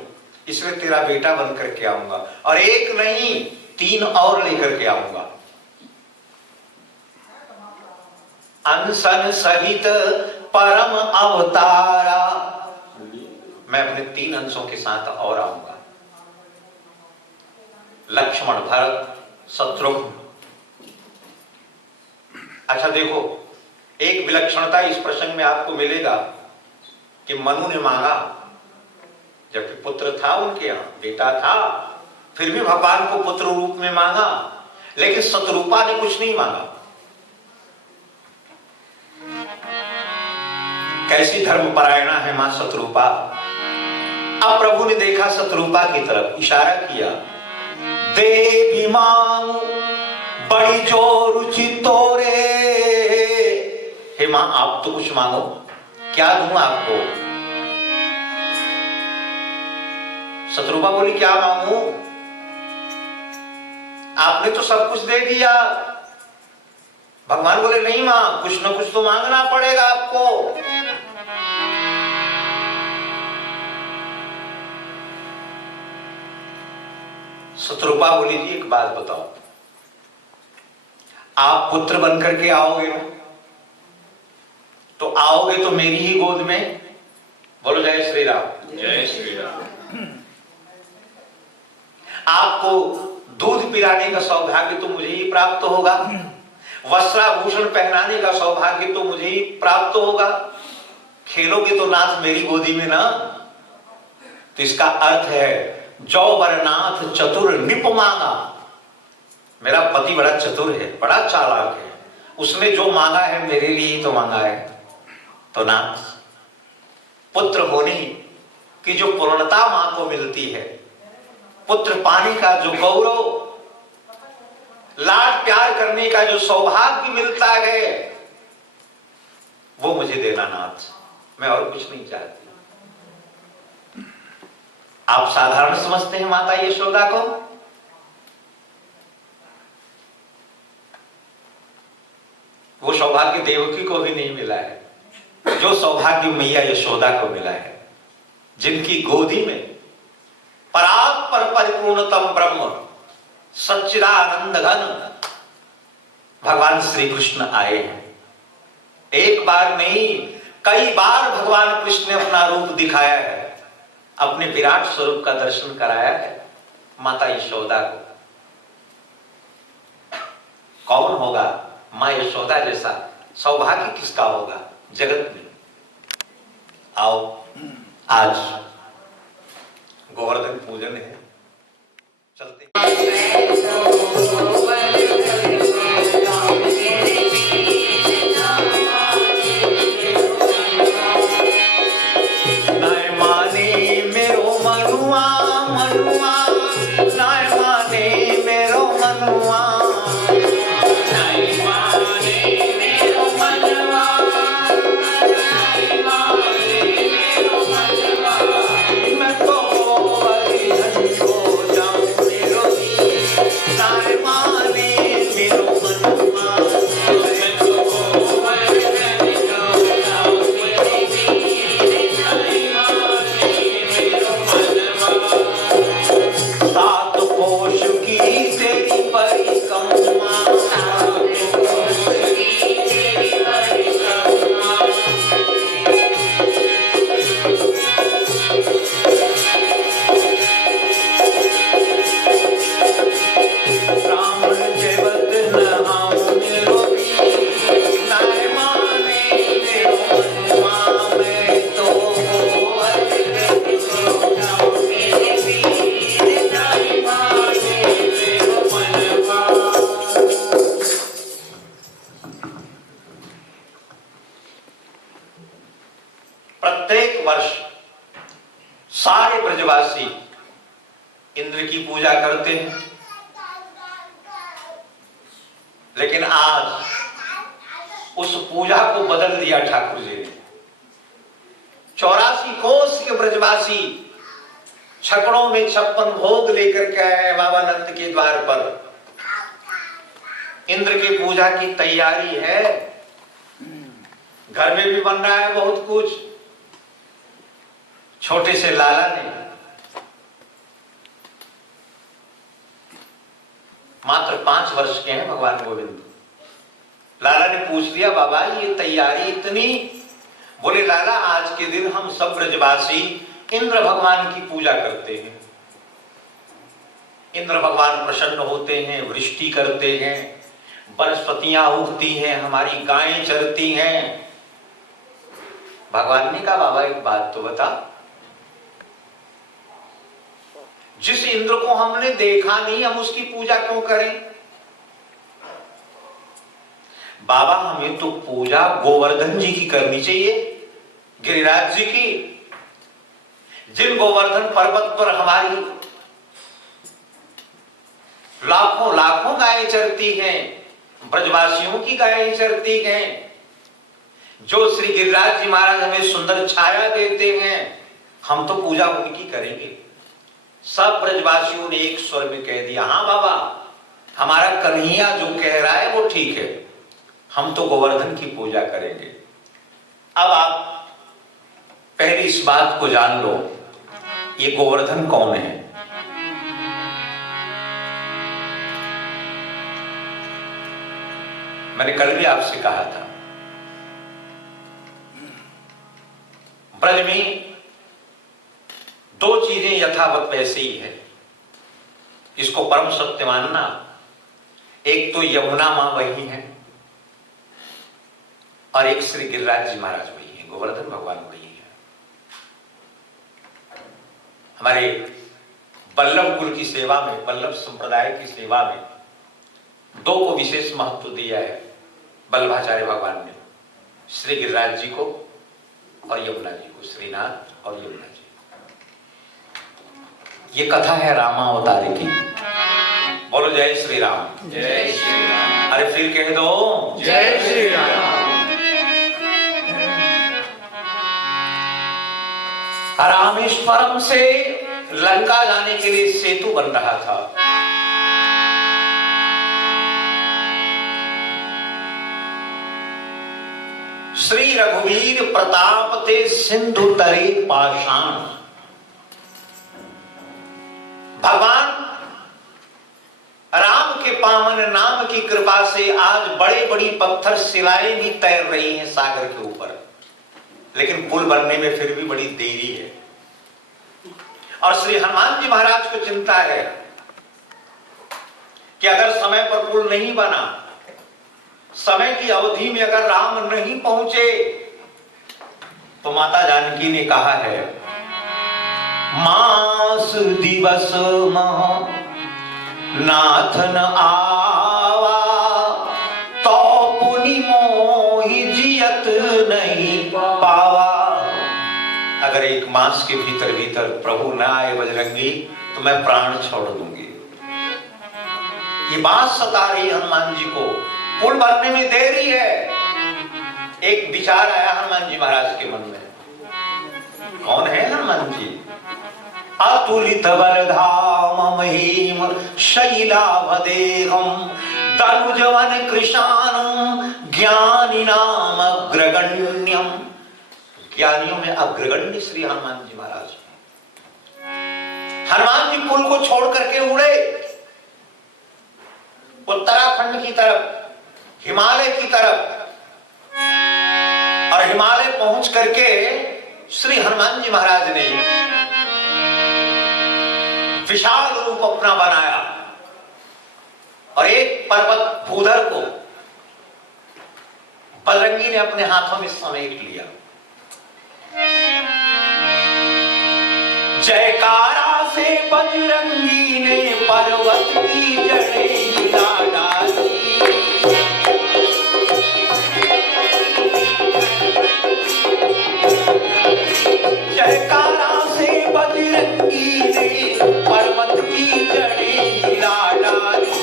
इसलिए तेरा बेटा बनकर के आऊंगा। और एक नहीं 3 और लेकर के आऊंगा। अनसन सहित परम अवतारा। मैं अपने 3 अंशों के साथ और आऊंगा। लक्ष्मण, भरत, शत्रुघ्न। अच्छा देखो, एक विलक्षणता इस प्रसंग में आपको मिलेगा कि मनु ने मांगा, जबकि पुत्र था उनके यहां, बेटा था, फिर भी भगवान को पुत्र रूप में मांगा। लेकिन शत्रुपा ने कुछ नहीं मांगा। कैसी धर्मपरायणा है मां शत्रुपा। अब प्रभु ने देखा शत्रुपा की तरफ, इशारा किया, देवी मांग बड़ी जो रुचि तोरे। हे मां, आप तो कुछ मांगो, क्या दूं आपको? शत्रुपा बोली, क्या मांगू? आपने तो सब कुछ दे दिया। भगवान बोले, नहीं मां, कुछ ना कुछ तो मांगना पड़ेगा आपको। शत्रुपा बोली, जी एक बात बताओ, आप पुत्र बनकर के आओगे ना, तो आओगे तो मेरी ही गोद में। बोलो जय श्री राम। जय श्री राम। आपको दूध पिलाने का सौभाग्य तो मुझे ही प्राप्त होगा, वस्त्राभूषण पहनाने का सौभाग्य तो मुझे ही प्राप्त होगा। खेलोगे तो नाथ मेरी गोदी में ना। तो इसका अर्थ है, जो वरनाथ चतुर निप मांगा। मेरा पति बड़ा चतुर है, बड़ा चालाक है, उसने जो मांगा है मेरे लिए ही तो मांगा है। तो नाथ, पुत्र होने की जो पूर्णता मां को मिलती है पुत्र पाने का जो गौरव, लाड प्यार करने का जो सौभाग्य मिलता है, वो मुझे देना नाथ, मैं और कुछ नहीं चाहती। आप साधारण समझते हैं माता यशोदा को, वो सौभाग्य देवकी को भी नहीं मिला है जो सौभाग्य मैया यशोदा को मिला है, जिनकी गोदी में परात्पर परिपूर्णतम ब्रह्म सच्चिदानंद घन भगवान श्री कृष्ण आए हैं। एक बार नहीं, कई बार भगवान कृष्ण ने अपना रूप दिखाया है, अपने विराट स्वरूप का दर्शन कराया है माता यशोदा को। कौन होगा मां यशोदा जैसा सौभाग्य, किसका होगा जगत में। आओ, आज गोवर्धन पूजन है, चलते नाय माने मेरो मनुआ मनुआ, नाय माने मेरो मनुआ, प्रत्येक वर्ष सारे ब्रजवासी इंद्र की पूजा करते हैं, लेकिन आज उस पूजा को बदल दिया ठाकुर जी ने। 84 कोस के ब्रजवासी छकड़ों में 56 भोग लेकर के आए बाबा नंद के द्वार पर। इंद्र की पूजा की तैयारी है, घर में भी बन रहा है बहुत कुछ। छोटे से लाला ने मात्र 5 वर्ष के हैं भगवान गोविंद। लाला ने पूछ लिया, बाबा ये तैयारी इतनी? बोले लाला, आज के दिन हम सब ब्रजवासी इंद्र भगवान की पूजा करते हैं। इंद्र भगवान प्रसन्न होते हैं, वृष्टि करते हैं, वनस्पतियां उगती हैं, हमारी गायें चरती हैं। भगवान ने कहा, बाबा एक बात तो बता, जिस इंद्र को हमने देखा नहीं हम उसकी पूजा क्यों करें? बाबा हमें तो पूजा गोवर्धन जी की करनी चाहिए, गिरिराज जी की। जिन गोवर्धन पर्वत पर हमारी लाखों लाखों गायें चरती हैं, ब्रजवासियों की गायें चरती हैं, जो श्री गिरिराज जी महाराज हमें सुंदर छाया देते हैं, हम तो पूजा उनकी करेंगे। सब ब्रजवासियों ने एक स्वर में कह दिया, हाँ बाबा, हमारा कन्हैया जो कह रहा है वो ठीक है, हम तो गोवर्धन की पूजा करेंगे। अब आप पहले इस बात को जान लो, ये गोवर्धन कौन है? मैंने कल भी आपसे कहा था, ब्रज में 2 चीजें यथावत वैसे ही है, इसको परम सत्य मानना। एक तो यमुना मां वही है, और एक श्री गिरिराज जी महाराज वही है, गोवर्धन भगवान वही है। हमारे वल्लभ कुल की सेवा में, वल्लभ संप्रदाय की सेवा में 2 को विशेष महत्व दिया है वल्लभाचार्य भगवान ने, श्री गिरिराज जी को और यमुना जी को, श्रीनाथ और यमुना जी। ये कथा है रामावतार की। बोलो जय श्री राम। जय श्री राम। अरे फिर कह दो जय श्री राम। रामेश्वरम से लंका जाने के लिए सेतु बन रहा था। श्री रघुवीर प्रताप ते सिंधु तरे पाषाण। भगवान राम के पावन नाम की कृपा से आज बड़े बड़ी पत्थर शिलाएं भी तैर रही हैं सागर के ऊपर, लेकिन पुल बनने में फिर भी बड़ी देरी है। और श्री हनुमान जी महाराज को चिंता है कि अगर समय पर पुल नहीं बना, समय की अवधि में अगर राम नहीं पहुंचे, तो माता जानकी ने कहा है, मास दिवस मह नाथन आवा, तो पुनि मोहि जियत नहीं पावा। अगर एक मास के भीतर भीतर प्रभु न आए बजरंगी, तो मैं प्राण छोड़ दूंगी। ये बात सता रही हनुमान जी को, पुल बनने में देरी है। एक विचार आया हनुमान जी महाराज के मन में। कौन है हनुमान जी? अतुलित बलधाम महीम शैलाभदेहम तनुजवन कृशानम ज्ञानी नाम अग्रगण्यम। ज्ञानियों में अग्रगण्य श्री हनुमान जी महाराज। हनुमान जी पुल को छोड़ करके उड़े उत्तराखंड की तरफ, हिमालय की तरफ, और हिमालय पहुंच करके श्री हनुमान जी महाराज ने विशाल रूप अपना बनाया और एक पर्वत भूधर को बजरंगी ने अपने हाथों में समेट लिया। जयकारा से बजरंगी ने पर्वत की जड़ें हिला डाली। जयकारा से बजरंगी ने पर्वत की जड़ें हिला डाली।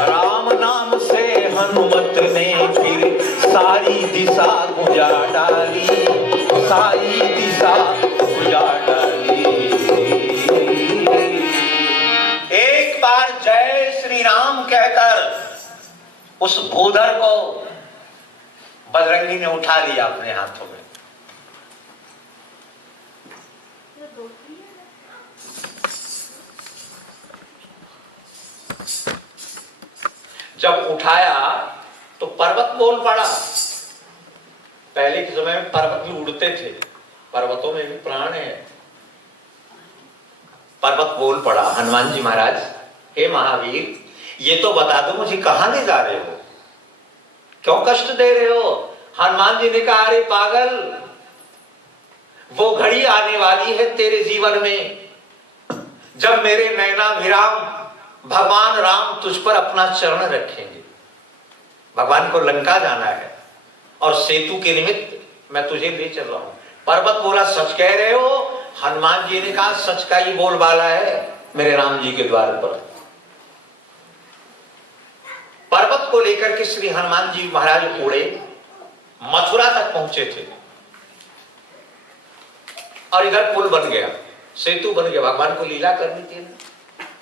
राम नाम से हनुमत ने फिर सारी दिशा गुजा डाली, सारी दिशा गुजा डाली। एक बार जय श्री राम कहकर उस भूधर को बजरंगी ने उठा लिया अपने हाथों में। जब उठाया तो पर्वत बोल पड़ा। पहले के समय में पर्वत भी उड़ते थे, पर्वतों में भी प्राण है। पर्वत बोल पड़ा, हनुमान जी महाराज, हे महावीर, ये तो बता दो मुझे कहां ले जा रहे हो, क्यों कष्ट दे रहे हो? हनुमान जी ने कहा, अरे पागल, वो घड़ी आने वाली है तेरे जीवन में जब मेरे नैनाभिराम भगवान राम तुझ पर अपना चरण रखेंगे। भगवान को लंका जाना है और सेतु के निमित्त मैं तुझे ले चल रहा हूं। पर्वत बोला, सच कह रहे हो? हनुमान जी ने कहा, सच का ही बोलबाला है मेरे राम जी के द्वार पर। पर्वत को लेकर के श्री हनुमान जी महाराज उड़े, मथुरा तक पहुंचे थे और इधर पुल बन गया, सेतु बन गया। भगवान को लीला करनी थी ना,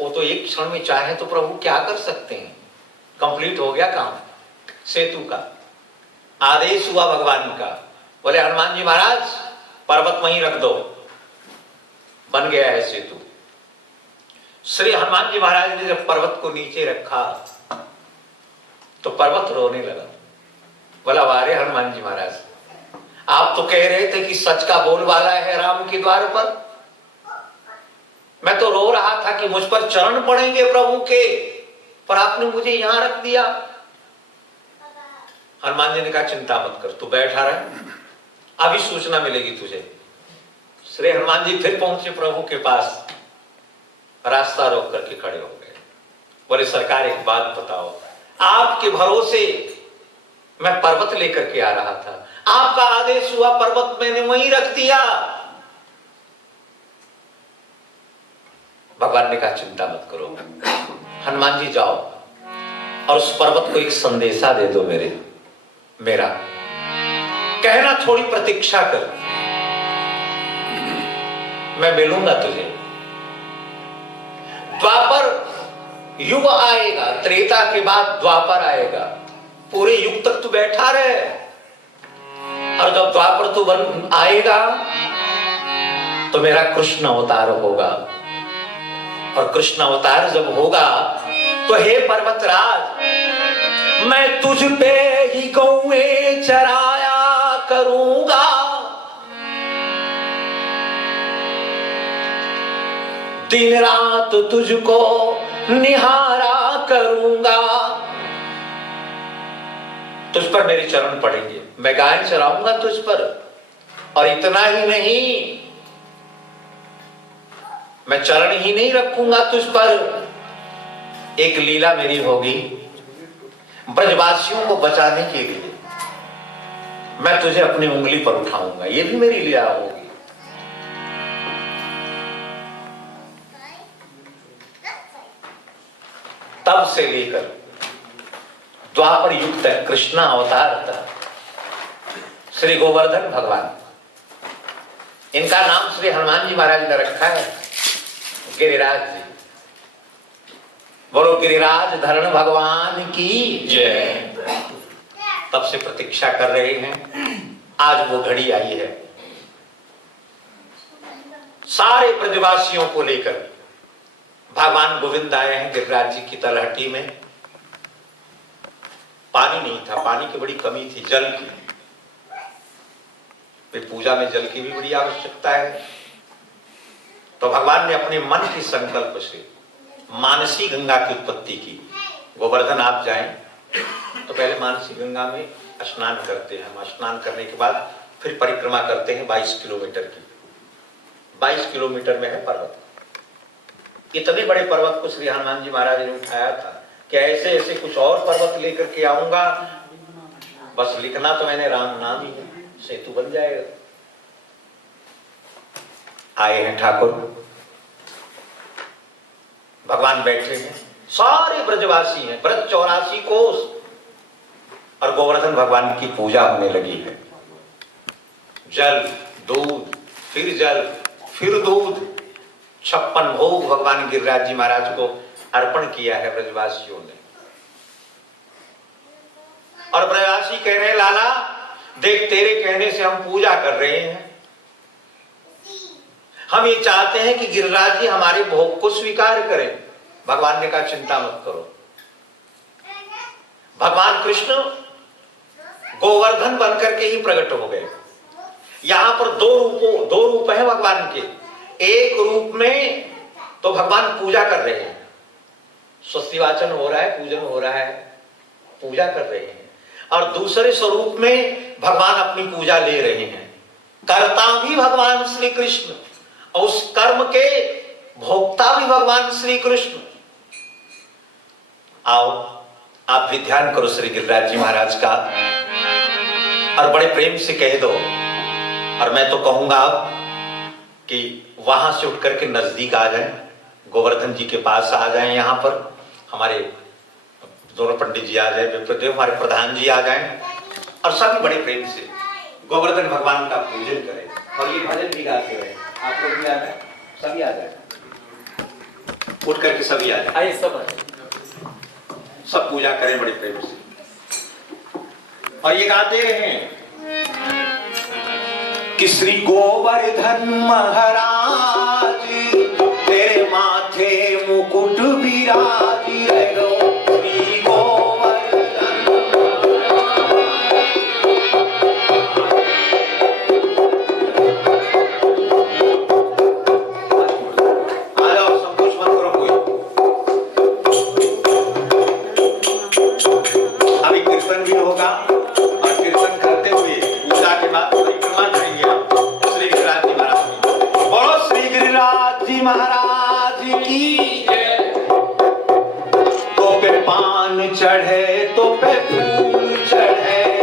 वो तो एक क्षण में चाहे तो प्रभु क्या कर सकते हैं। कंप्लीट हो गया काम सेतु का। आदेश हुआ भगवान का, बोले हनुमान जी महाराज पर्वत वहीं रख दो, बन गया है सेतु। श्री हनुमान जी महाराज ने जब पर्वत को नीचे रखा तो पर्वत रोने लगा। बोला, वारे हनुमान जी महाराज, आप तो कह रहे थे कि सच का बोलबाला है राम के द्वार पर। मैं तो रो रहा था कि मुझ पर चरण पड़ेंगे प्रभु के, पर आपने मुझे यहां रख दिया। हनुमान जी ने कहा, चिंता मत कर, तू बैठा रहे, अभी सूचना मिलेगी तुझे। श्री हनुमान जी फिर पहुंचे प्रभु के पास, रास्ता रोक करके खड़े हो गए। बोले, सरकार एक बात बताओ, आपके भरोसे मैं पर्वत लेकर के आ रहा था, आपका आदेश हुआ, पर्वत मैंने वहीं रख दिया। भगवान ने कहा चिंता मत करो, हनुमान जी जाओ और उस पर्वत को एक संदेशा दे दो मेरा, कहना थोड़ी प्रतीक्षा कर, मैं मिलूंगा तुझे। द्वापर युग आएगा, त्रेता के बाद द्वापर आएगा, पूरे युग तक तू बैठा रहे, और जब द्वापर तू बन आएगा तो मेरा कृष्ण अवतार होगा, और कृष्ण अवतार जब होगा तो हे पर्वतराज, मैं तुझ पे ही गौएं चराया करूंगा, दिन रात तुझको निहारा करूंगा, तुझ पर मेरे चरण पड़ेंगे, मैं गाय चराऊंगा तुझ पर, और इतना ही नहीं, मैं चरण ही नहीं रखूंगा तुझ पर, एक लीला मेरी होगी ब्रजवासियों को बचाने के लिए, मैं तुझे अपनी उंगली पर उठाऊंगा, ये भी मेरी लीला होगी। तब से लेकर द्वापर युग तक, कृष्णा अवतार तक, श्री गोवर्धन भगवान, इनका नाम श्री हनुमान जी महाराज ने रखा है गिरिराज जी। बोलो गिरिराज धरण भगवान की जय। तब से प्रतीक्षा कर रहे हैं, आज वो घड़ी आई है। सारे ब्रजवासियों को लेकर भगवान गोविंद आए हैं गिरिराज जी की तलहटी में। पानी नहीं था, पानी की बड़ी कमी थी, जल की, पूजा में जल की भी बड़ी आवश्यकता है। तो भगवान ने अपने मन के संकल्प से मानसी गंगा की उत्पत्ति की। गोवर्धन आप जाएं तो पहले मानसी गंगा में स्नान करते हैं, स्नान करने के बाद फिर परिक्रमा करते हैं 22 किलोमीटर की। 22 किलोमीटर में है पर्वत। इतने बड़े पर्वत को श्री हनुमान जी महाराज ने उठाया था कि ऐसे ऐसे कुछ और पर्वत लेकर के आऊंगा, बस लिखना तो मैंने राम नाम ही है, सेतु बन जाएगा। आए हैं ठाकुर, भगवान बैठे हैं, सारे ब्रजवासी हैं, ब्रज 84 कोस, और गोवर्धन भगवान की पूजा होने लगी है। जल, दूध, फिर जल, फिर दूध, 56 भोग भगवान गिरिराज जी महाराज को अर्पण किया है ब्रजवासियों ने। और ब्रजवासी कह रहे हैं लाला देख, तेरे कहने से हम पूजा कर रहे हैं, हम ये चाहते हैं कि गिरिराज जी हमारे भोग को स्वीकार करें। भगवान ने कहा चिंता मत करो। भगवान कृष्ण गोवर्धन बनकर के ही प्रकट हो गए। यहां पर दो रूप है भगवान के। एक रूप में तो भगवान पूजा कर रहे हैं, स्वस्ति वाचन हो रहा है, पूजन हो रहा है, पूजा कर रहे हैं। और दूसरे स्वरूप में भगवान अपनी पूजा ले रहे हैं। कर्ता भी भगवान श्री कृष्ण और उस कर्म के भोक्ता भी भगवान श्री कृष्ण। आओ आप भी ध्यान करो श्री गिरिराज जी महाराज का, और बड़े प्रेम से कह दो। और मैं तो कहूंगा अब कि वहां से उठ करके नजदीक आ जाएं, गोवर्धन जी के पास आ जाएं, यहाँ पर हमारे दोनों पंडित जी आ जाए, विप्रदेव हमारे प्रधान जी आ जाएं, और सभी बड़े प्रेम से गोवर्धन भगवान का पूजन करें। और ये भजन भी गाते रहे। आप लोग भी आ जाए, सभी आ जाए, उठ करके सभी आ जाए, सब पूजा करें बड़े प्रेम से। और ये गाते रहे कि श्री गोवर्धन महाराज तेरे माथे मुकुट विराज रहो, श्री गोवर्धन। आ जाओ, संकोच मत करो कोई। अभी कीर्तन भी होगा, और कीर्तन करते हुए पूजा के बाद परिक्रमा करेंगे आप श्री गिरिराज जी महाराज की। बोलो श्री गिरिराज जी महाराज की जय। तो पे पान चढ़े, तो पे फूल चढ़े,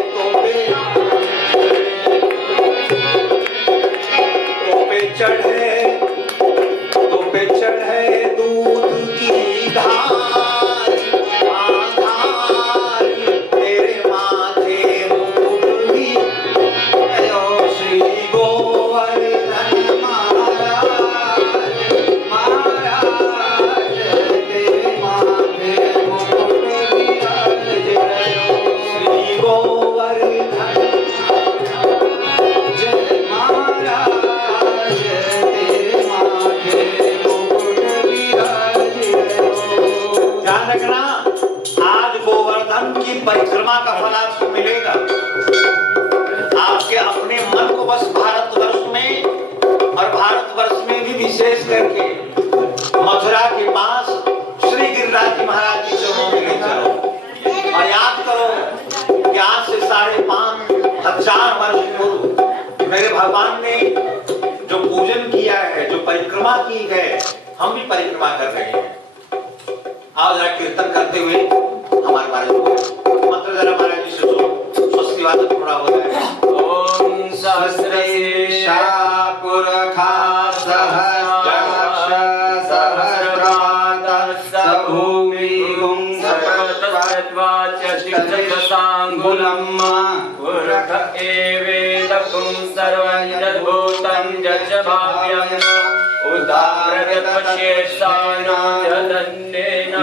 परिक्रमा का फल आपको मिलेगा। आपके अपने मन को बस भारतवर्ष में और भारतवर्ष में भी विशेष करके मथुरा के पास श्री गिरिराज जी महाराज के चरणों में ले चलो और याद करो कि आज से 5,500 वर्ष पूर्व मेरे भगवान ने जो पूजन किया है, जो परिक्रमा की है, हम भी परिक्रमा कर रहे हैं। आओ जरा कीर्तन करते हुए हमारे बारे में मंत्र जरा महाराज जी से सुनो, स्वस्ति वाचन थोड़ा हो जाए। ओम सहस्रेशा पुरखा सहस्राक्ष सहस्रपात सभूमिगुं सर्वतस्त्वाच शिक्षसाङ्गुलम् पुरख एवेदकुं सर्वं यद्भूतं यच्च भाव्यम् उदारतपश्येषान् यदन्येन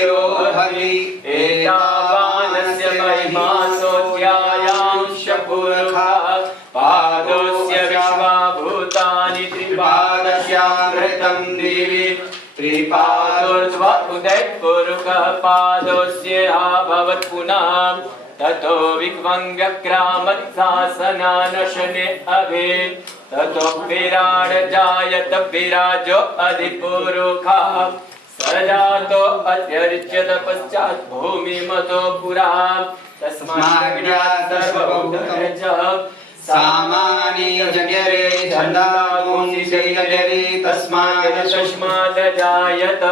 एवोहरि एतावानस्य महिमासोऽध्यायांश पुरखः पादस्य विश्वभूतानि त्रिपादस्यामृतं दिवि त्रिपादोर्ध्व उदयपुरुषः पादस्येहाभवत् पुनः ततो विक्वङ्ग्यग्रामत्सासनानशने अभेत् ततो विराड जायत विराजो अधिपुरुषः सजातो अत्यर्च्यत पश्चात् भूमिमतो पुरा तस्मात् सर्वभूतः सामानि जगरे छन्दागुंसि जगरे तस्मात् जायत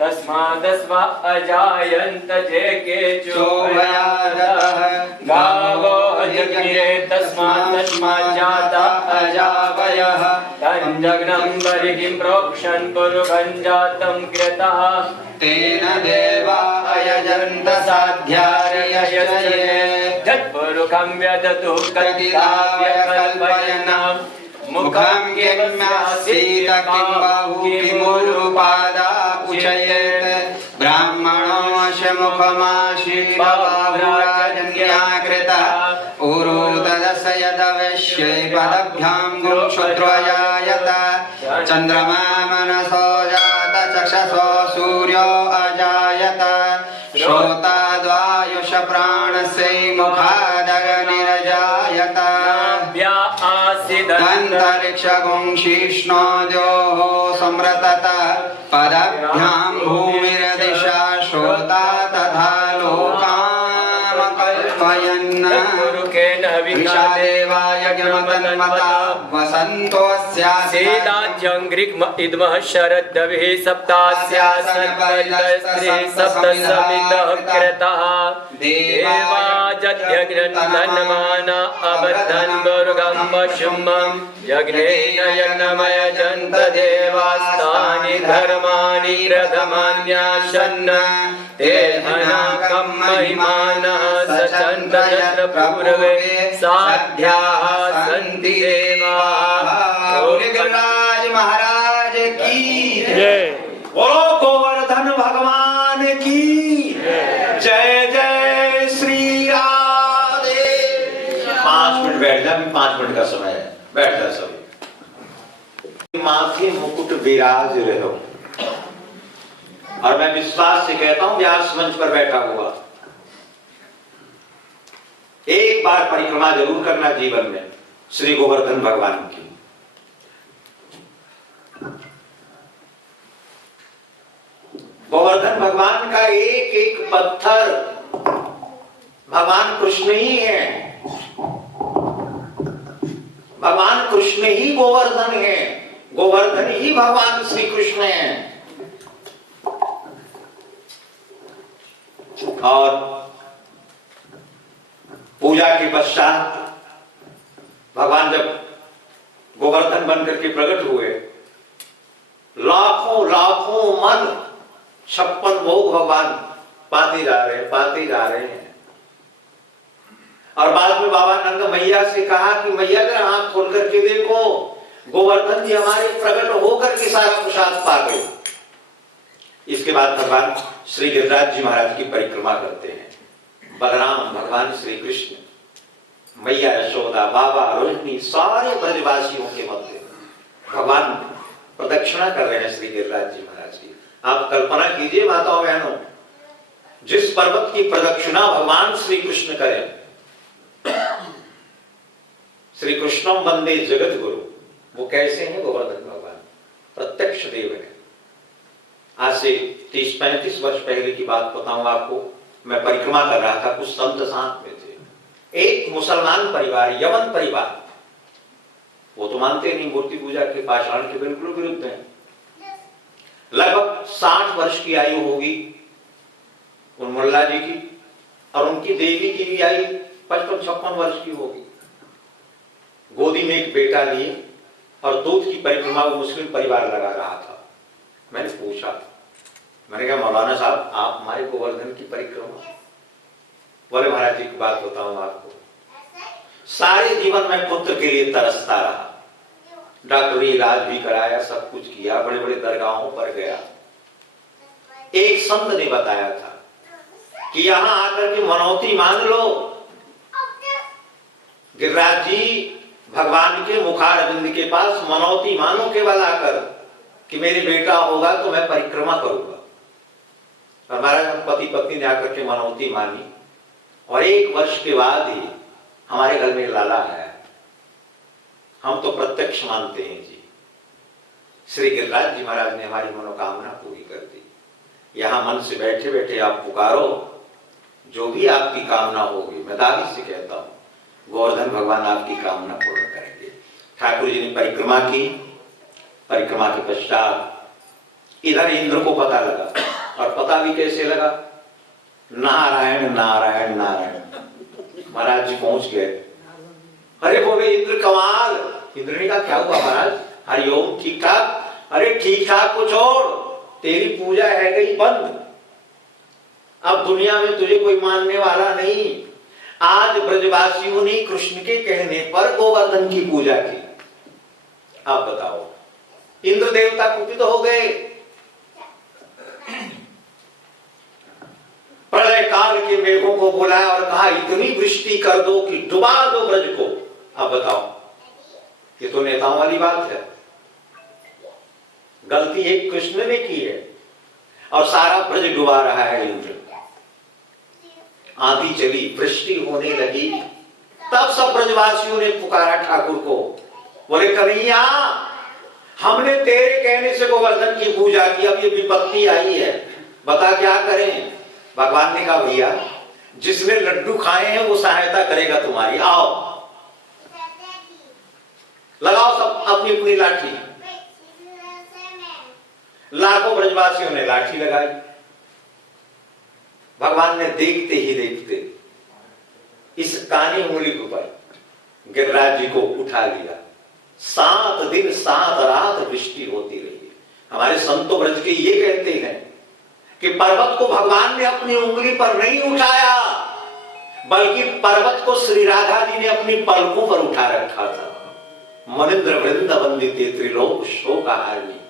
तस्मादस्व अजायन्त जे केचो भयादः गावो जज्ञे तस्मात् जाता अजावयः तञ्जग्नं बर्हिं प्रोक्षन् पुरुषं जातं कृतः तेन देवा अयजन्त साध्यार्यश्चये तत्पुरुषं व्यदतु कल्पयन् मुखं किम्यासीत किं बाहु किमुरुपादा उचयेत् ब्राह्मणोऽस्य मुखमासीत् बाहुराजन्याकृता उरुतदस्य यदवश्यै पदभ्यां गुरुक्षुद्रयायत चन्द्रमा मनसो जात चक्षसो सूर्यो अजायत श्रोताद्वायुष प्राणस्य मुखादग्निरजायत दन्तरिक्षगुंशिष्णोद्योः संरतत पदभ्यां भूमिरदिशा श्रोता तथा लोकान् कल्पयन् विशादेवाय ज्ञमतन्मता वसन्तोऽस्यासीदाज्यं ग्रीग्म इद्मः शरद्दभिः सप्तास्यासन परिदस्त्रिः सप्तसमितः कृतः देवा जज्ञग्नन्दनमाना अबद्धन् दुर्गं पशुमं यज्ञेन यज्ञमयजन्त देवास्तानि धर्माणि प्रथमान्यासन् ते हनाकं महिमानः सचन्त यत्र पूर्वे साध्याः सन्ति देवाः। गिरिराज महाराज की जय। बोलो गोवर्धन भगवान की जय। जय श्री राधे। 5 मिनट बैठ जा, 5 मिनट का समय है, बैठ जा सभी। माथे मुकुट विराज रहे हो और मैं विश्वास से कहता हूं व्यास मंच पर बैठा हुआ एक बार परिक्रमा जरूर करना जीवन में श्री गोवर्धन भगवान की। गोवर्धन भगवान का एक एक पत्थर भगवान कृष्ण ही है। भगवान कृष्ण ही गोवर्धन है, गोवर्धन ही भगवान श्री कृष्ण है। और पूजा के पश्चात भगवान जब गोवर्धन बनकर के प्रकट हुए, लाखों लाखों मन 56 भोग भगवान पाते जा रहे हैं। और बाद में बाबा नंद मैया से कहा कि मैया जरा आंख खोल करके देखो, गोवर्धन जी हमारे प्रकट होकर के सारा प्रसाद पा गए। इसके बाद भगवान श्री गिरिराज जी महाराज की परिक्रमा करते हैं। बलराम भगवान श्री कृष्ण, मैया यशोदा, बाबा रोहिणी, सारे ब्रजवासियों के मध्य भगवान प्रदक्षिणा कर रहे हैं श्री गिरिराज जी महाराज की। आप कल्पना कीजिए माताओं बहनों, जिस पर्वत की प्रदक्षिणा भगवान श्री कृष्ण करें, श्री कृष्णम वंदे जगत गुरु, वो कैसे हैं? गोवर्धन भगवान प्रत्यक्ष देव है। आज से 30-35 वर्ष पहले की बात बताऊं आपको। मैं परिक्रमा कर रहा था, कुछ संत साथ में थे। एक मुसलमान परिवार, यमन परिवार, वो तो मानते नहीं, मूर्ति पूजा के पाषाण के बिल्कुल विरुद्ध है। लगभग 60 वर्ष की आयु होगी उन मुल्ला जी की, और उनकी देवी की भी आयु 55-56 वर्ष की होगी। गोदी में एक बेटा लिए और दूध की परिक्रमा वो मुस्लिम परिवार लगा रहा था। मैंने पूछा, मैंने कहा मौलाना साहब आप हमारे गोवर्धन की परिक्रमा? बोले महाराज जी की बात बताऊं आपको, सारे जीवन में पुत्र के लिए तरसता रहा, डॉक्टरी इलाज भी कराया, सब कुछ किया, बड़े बड़े दरगाहों पर गया। एक संत ने बताया था कि यहां आकर के मनौती मान लो। गिरिराज जी भगवान के मुखारविंद के पास मनौती मानो केवल आकर कि मेरे बेटा होगा तो मैं परिक्रमा करूंगा। हमारा पति पत्नी ने आकर के मनौती मानी और 1 वर्ष के बाद ही हमारे घर में लाला आया। हम तो प्रत्यक्ष मानते हैं जी। श्री गिरिराज जी महाराज ने हमारी मनोकामना पूरी कर दी। यहां मन से बैठे बैठे आप पुकारो, जो भी आपकी कामना होगी, मैं दावी से कहता हूं गोवर्धन भगवान आपकी कामना पूर्ण करेंगे। ठाकुर जी ने परिक्रमा की। परिक्रमा के पश्चात इधर इंद्र को पता लगा, और पता भी कैसे लगा? नारायण नारायण नारायण। महाराज जी पहुंच गए। अरे बोले इंद्र कमाल। इंद्र ने कहा क्या हुआ महाराज? हरिओम ठीक ठाक? अरे ठीक ठाक को छोड़, तेरी पूजा है गई बंद। अब दुनिया में तुझे कोई मानने वाला नहीं। आज ब्रजवासियों ने कृष्ण के कहने पर गोवर्धन की पूजा की। अब बताओ, इंद्र देवता कुपित हो गए। प्रलय काल के मेघों को बुलाया और कहा इतनी वृष्टि कर दो कि डुबा दो ब्रज को। अब बताओ, ये तो नेताओं वाली बात है। गलती एक कृष्ण ने की है और सारा ब्रज डुबा रहा है इंद्र। आंधी चली, वृष्टि होने लगी, तब सब ब्रजवासियों ने पुकारा ठाकुर को। बोले कन्हैया, हमने तेरे कहने से गोवर्धन की पूजा की, अब ये विपत्ति आई है, बता क्या करें? भगवान ने कहा भैया जिसने लड्डू खाए हैं वो सहायता करेगा तुम्हारी। आओ लगाओ सब अपनी अपनी लाठी। लाखों ब्रजवासियों ने लाठी लगाई। भगवान ने देखते ही देखते इस कानी उंगली के ऊपर गिरिराज जी को उठा लिया। 7 दिन 7 रात वृष्टि होती रही। हमारे संतो ब्रज के ये कहते हैं कि पर्वत को भगवान ने अपनी उंगली पर नहीं उठाया, बल्कि पर्वत को श्री राधा जी ने अपनी पलकों पर उठा रखा था। मनिंद्र वृंद वंदिते त्रिलोक शोकहारिणी।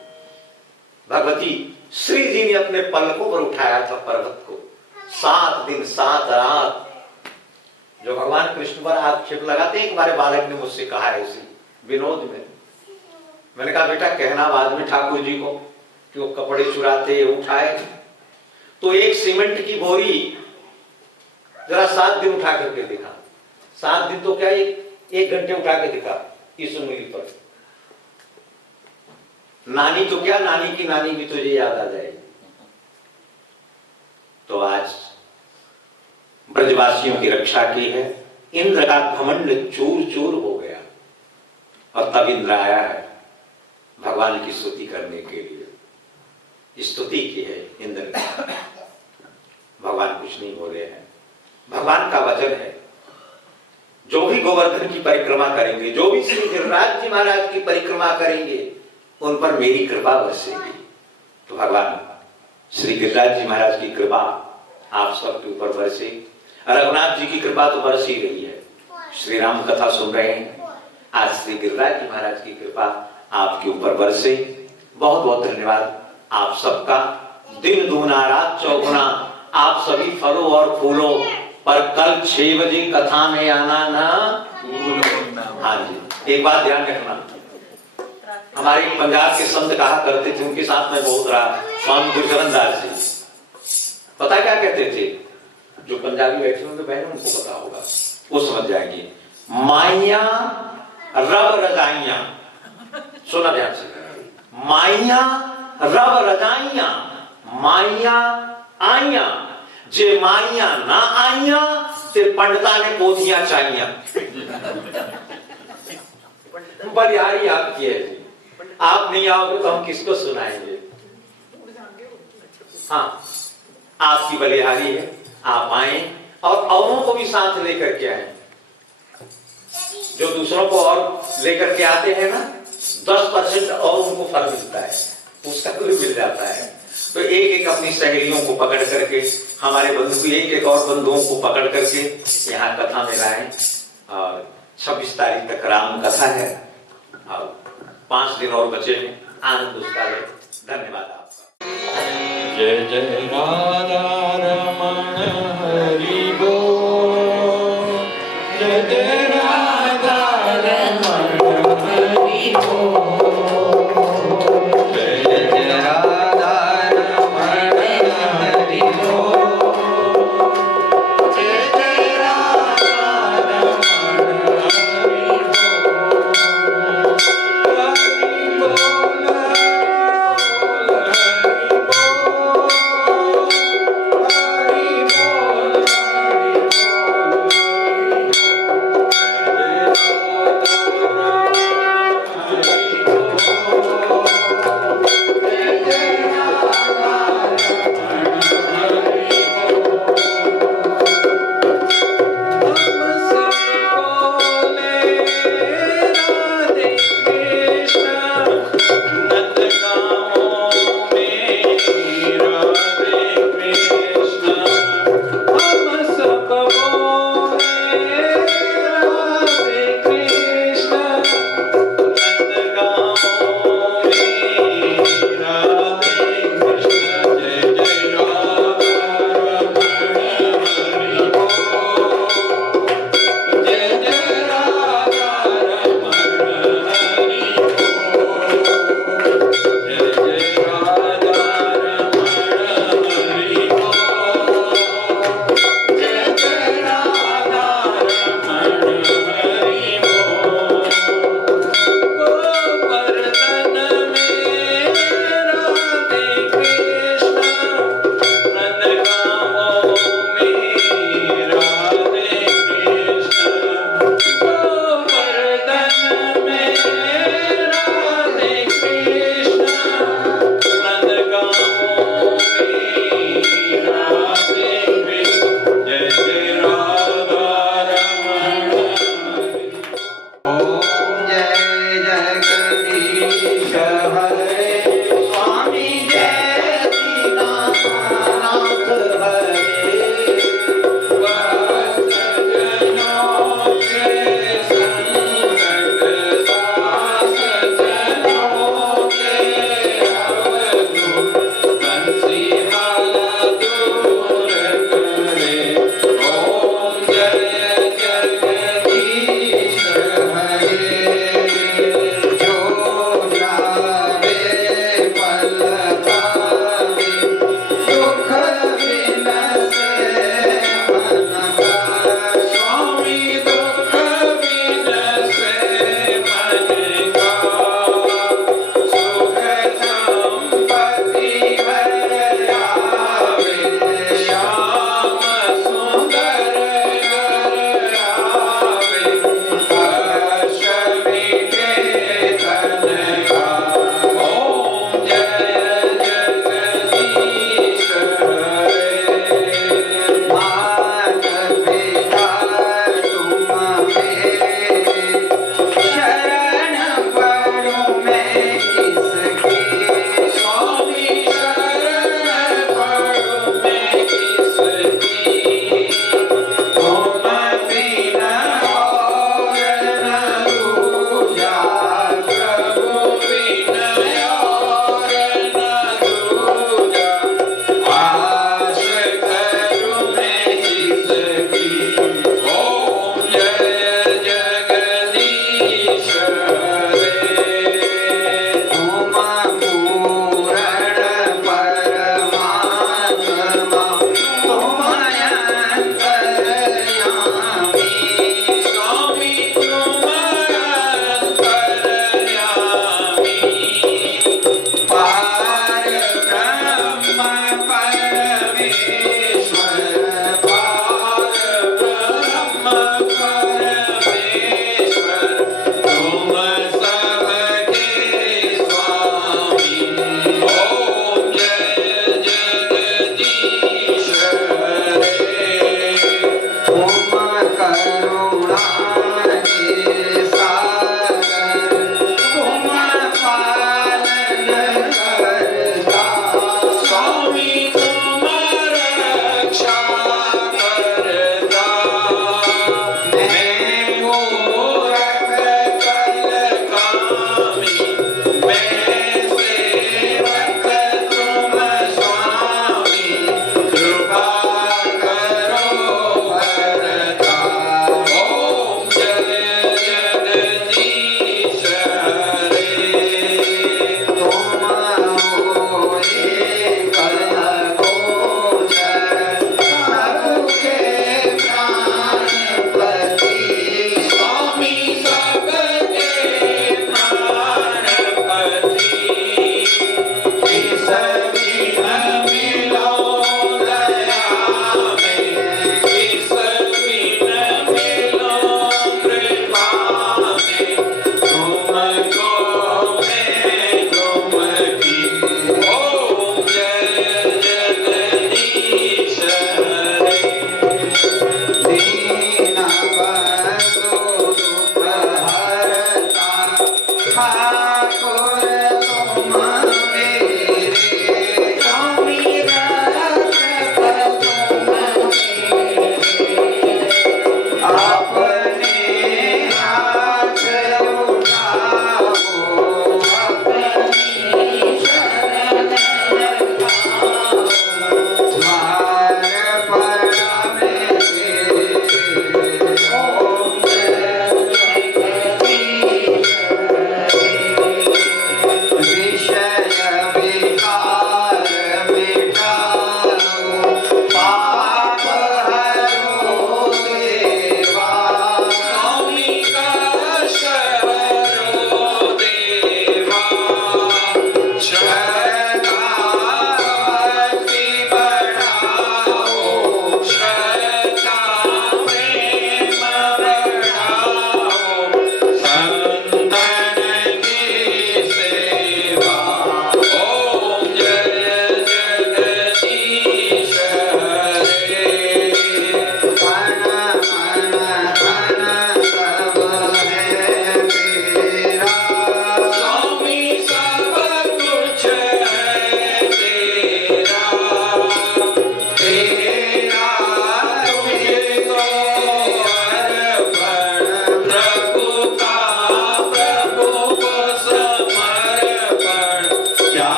भगवती श्री जी ने अपने पलकों पर उठाया था पर्वत को। 7 दिन 7 रात। जो भगवान कृष्ण पर आक्षेप लगाते हैं, एक बार बालक ने मुझसे कहा है इसी विनोद में। मैंने कहा बेटा कहना बाद में ठाकुर जी को कि वो कपड़े चुराते उठाए, तो एक सीमेंट की बोरी जरा 7 दिन उठा करके दिखा। 7 दिन तो क्या, 1 घंटे उठा के दिखा इस उंगली पर। नानी तो क्या, नानी की नानी भी तुझे याद आ जाएगी। तो आज ब्रजवासियों की रक्षा की है। इंद्र का घमंड चूर चूर हो गया और तब इंद्र आया है भगवान की स्तुति करने के लिए। स्तुति की है इंद्र ने। भगवान कुछ नहीं बोले हैं। भगवान का वचन है, जो भी गोवर्धन की परिक्रमा करेंगे, जो भी श्री गिरिराज जी महाराज की परिक्रमा करेंगे, उन पर मेरी कृपा बरसेगी। तो भगवान श्री गिरिराज जी महाराज की कृपा आप सबके ऊपर बरसे। रघुनाथ जी की कृपा तो बरस ही रही है, श्री राम कथा सुन रहे हैं। आज श्री गिरिराज जी महाराज की कृपा आपके ऊपर बरसे। बहुत बहुत धन्यवाद आप सबका। दिन दूना रात चौगुना आप सभी फलों और फूलों पर कल 6 बजे कथा में आना ना भूलो। हाँ जी, एक बात ध्यान रखना, हमारे पंजाब के संत कहा करते थे, उनके साथ में बहुत रहा, स्वामी गुरचरण दास जी। पता क्या कहते थे? जो पंजाबी बैठे होंगे बहन उनको पता होगा, वो समझ जाएंगे। माइया रब रजाइया, सुना ध्यान से, माइया रब रजाइया, माइया आइया, जे माइया ना आइया ते पंडिता ने पोथियां चाहिया। बलिहारी आपकी है, आप नहीं आओगे तो हम किसको सुनाएंगे? हाँ, आपकी बलिहारी है, आप आए और औरों को भी साथ लेकर के आए। जो दूसरों को और लेकर के आते हैं ना, 10% और उनको फल मिलता है, उसका भी मिल जाता है। तो एक एक अपनी सहेलियों को पकड़ करके, हमारे बंधु एक एक और बंधुओं को पकड़ करके यहाँ कथा में लाए। और 26 तारीख तक राम कथा है और 5 दिन और बचे हैं, आनंद उसका ले। धन्यवाद आपका। जय जय राधा रमण हरि बोल, जय जय राधा रमण हरि बोल, जय जय राधा रमण हरि बोल, जय जय राधा रमण हरि बोल, हरि बोल, हरि बोल, हरि बोल।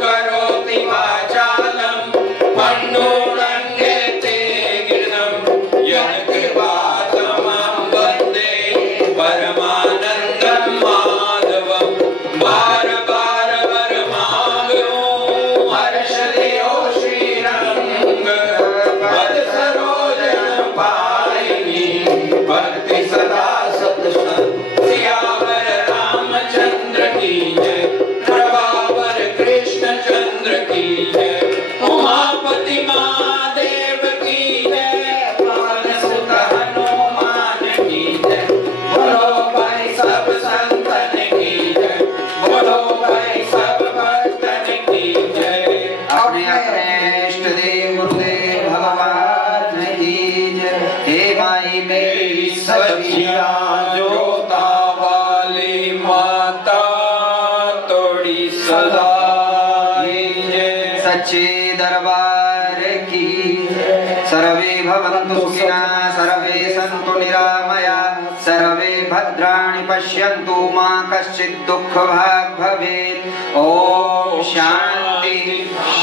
करोति वाचालं पण्डुरङ्गेते गिरिं यत्कृपातमं वन्दे परमानन्दं माधवं बार बार वरमागो हर्षदेव श्रीरङ्ग पद सरोजन पायिनी भक्ति सदा सत्संग सियावर रामचंद्र की जय प्रभावर कृष्ण चंद्र की जय उमापति महादेव की जय पवन सुत हनुमान की जय बोलो भाई सब संतन की जय बोलो भाई सब भक्तन की जय अपने अपने इष्ट देव गुरुदेव भगवान की जय। हे माई मेरी सखिया जोता वाली माता तोड़ी सदा जय सच्चे दरबार की जय। सर्वे भवन्तु सुखिनः सर्वे सन्तु निरामया सर्वे भद्राणि पश्यन्तु मा कश्चित् दुःखभाग् भवेत्। ओम शांति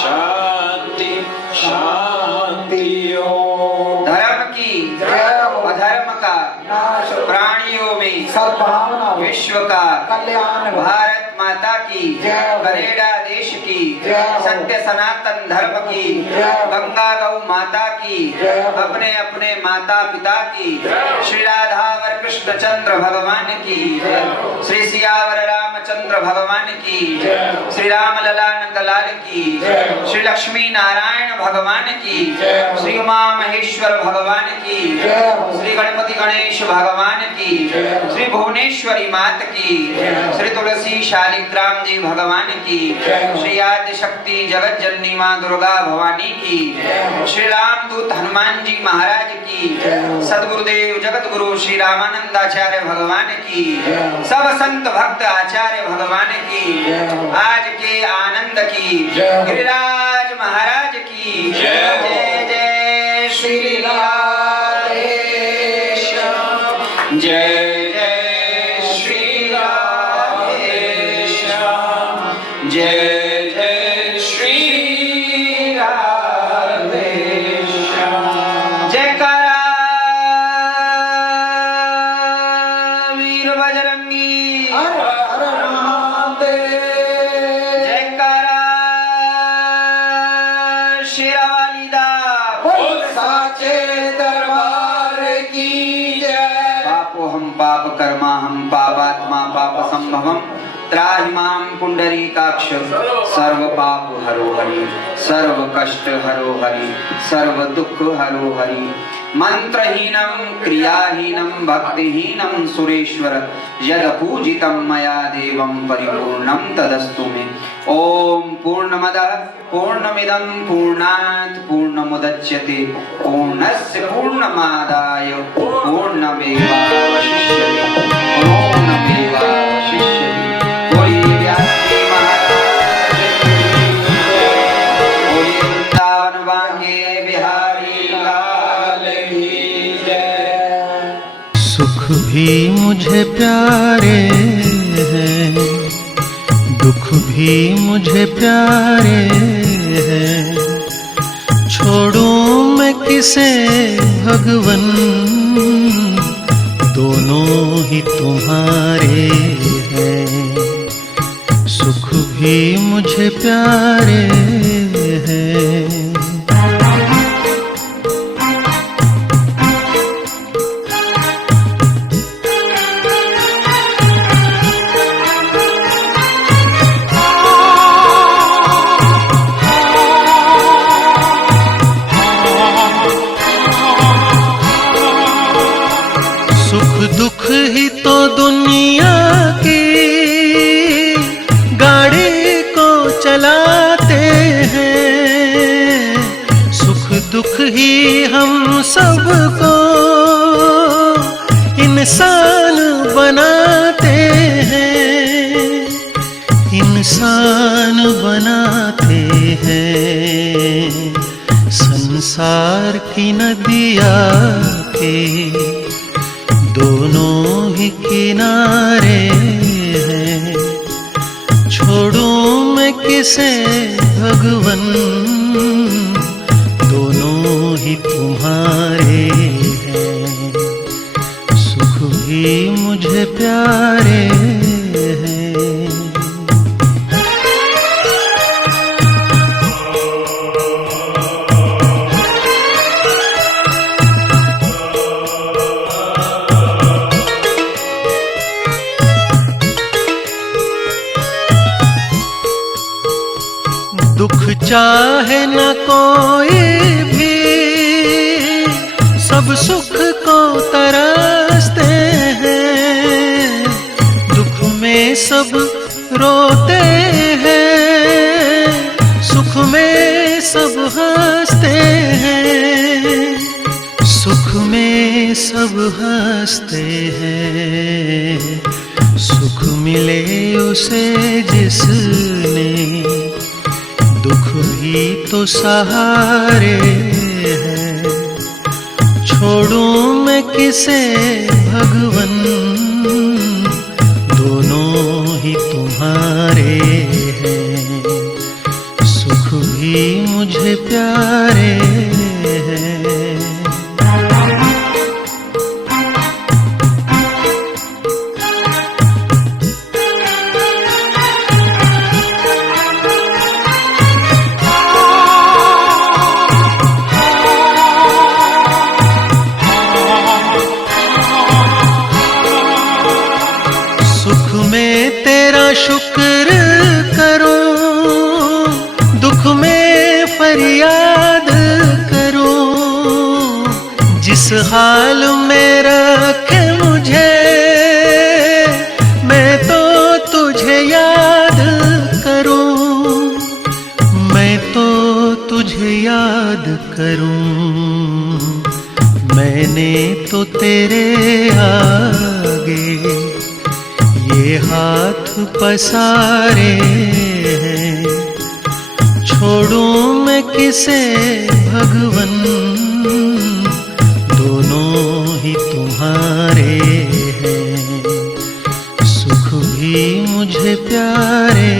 शांति शांति ओम धर्म की अधर्म का प्राणियों में सद्भावना विश्व का कल्याण भारत माता की कनेडा देश की सत्य सनातन धर्म की गंगा गौ माता की अपने अपने माता पिता की श्री राधावर कृष्ण चंद्र भगवान की श्री सियावर रामचंद्र भगवान की श्री राम ललानंद लाल की श्री लक्ष्मी नारायण भगवान की श्री उमा महेश्वर भगवान की श्री गणपति गणेश भगवान की श्री भुवनेश्वरी मात की श्री तुलसी शालिग्राम जी भगवान की श्री आदि शक्ति जगत जननी माँ दुर्गा भवानी की श्री रामदूत हनुमान जी महाराज की सदगुरुदेव जगत गुरु श्री रामानंदाचार्य भगवान की सब संत भक्त आचार्य भगवान की आज के आनंद की गिरिराज महाराज की जय जय श्री राधेश्याम जय जय श्री राधेश्याम जय जय श्री राधेश्याम। जयकारा वीर बजरंगी हर हर महादेव जयकारा शेरावाली दा बोल साचे दरबार की जय। पापो हम पाप कर्मा हम पापात्मा पाप संभवम त्राहि मां पुंडरीकाक्ष सर्व पाप हरो हरि सर्व कष्ट हरो हरि सर्व दुख हरो हरि मंत्रहीनं क्रियाहीनं भक्तिहीनं सुरेश्वर यद पूजितं मया देवं परिपूर्णं तदस्तु मे। ओम पूर्णमदः पूर्णमिदं पूर्णात् पूर्णमुदच्यते पूर्णस्य पूर्णमादाय पूर्णमेवावशिष्यते पूर्णमेवावशिष्यते। बोलिए व्यासदेव महाराज की जय। बोलिए वृंदावन बांके बिहारी लाल की जय। सुख भी मुझे प्यारे हैं दुख भी मुझे प्यारे हैं छोड़ूं मैं किसे भगवन दोनों ही तुम्हारे हैं सुख भी मुझे प्यारे हैं दुख ही तो दुनिया की गाड़ी को चलाते हैं सुख दुख ही हम सबको इंसान बनाते हैं इंसान बनाते हैं संसार की नदिया के दोनों ही किनारे हैं छोड़ूं मैं किसे भगवन, दोनों ही तुम्हारे हैं, सुख भी मुझे प्यारे हैं। दुख चाहे न कोई भी, सब सुख को तरसते हैं। दुख में सब रोते हैं, सुख में सब हंसते हैं। सुख में सब हंसते हैं, सुख मिले उसे जिसने, दुख भी तो सहारे हैं। छोड़ूं मैं किसे भगवन, दोनों ही तुम्हारे हैं, सुख भी मुझे प्यारे हैं। सुख में तेरा शुक्र करूं, दुख में फरियाद करूं। जिस हाल में रखे मुझे, मैं तो तुझे याद करूं, मैं तो तुझे याद करूं। मैंने तो तेरे आगे ये हाथ पसारे हैं। छोड़ूं मैं किसे भगवन, दोनों ही तुम्हारे हैं, सुख भी मुझे प्यारे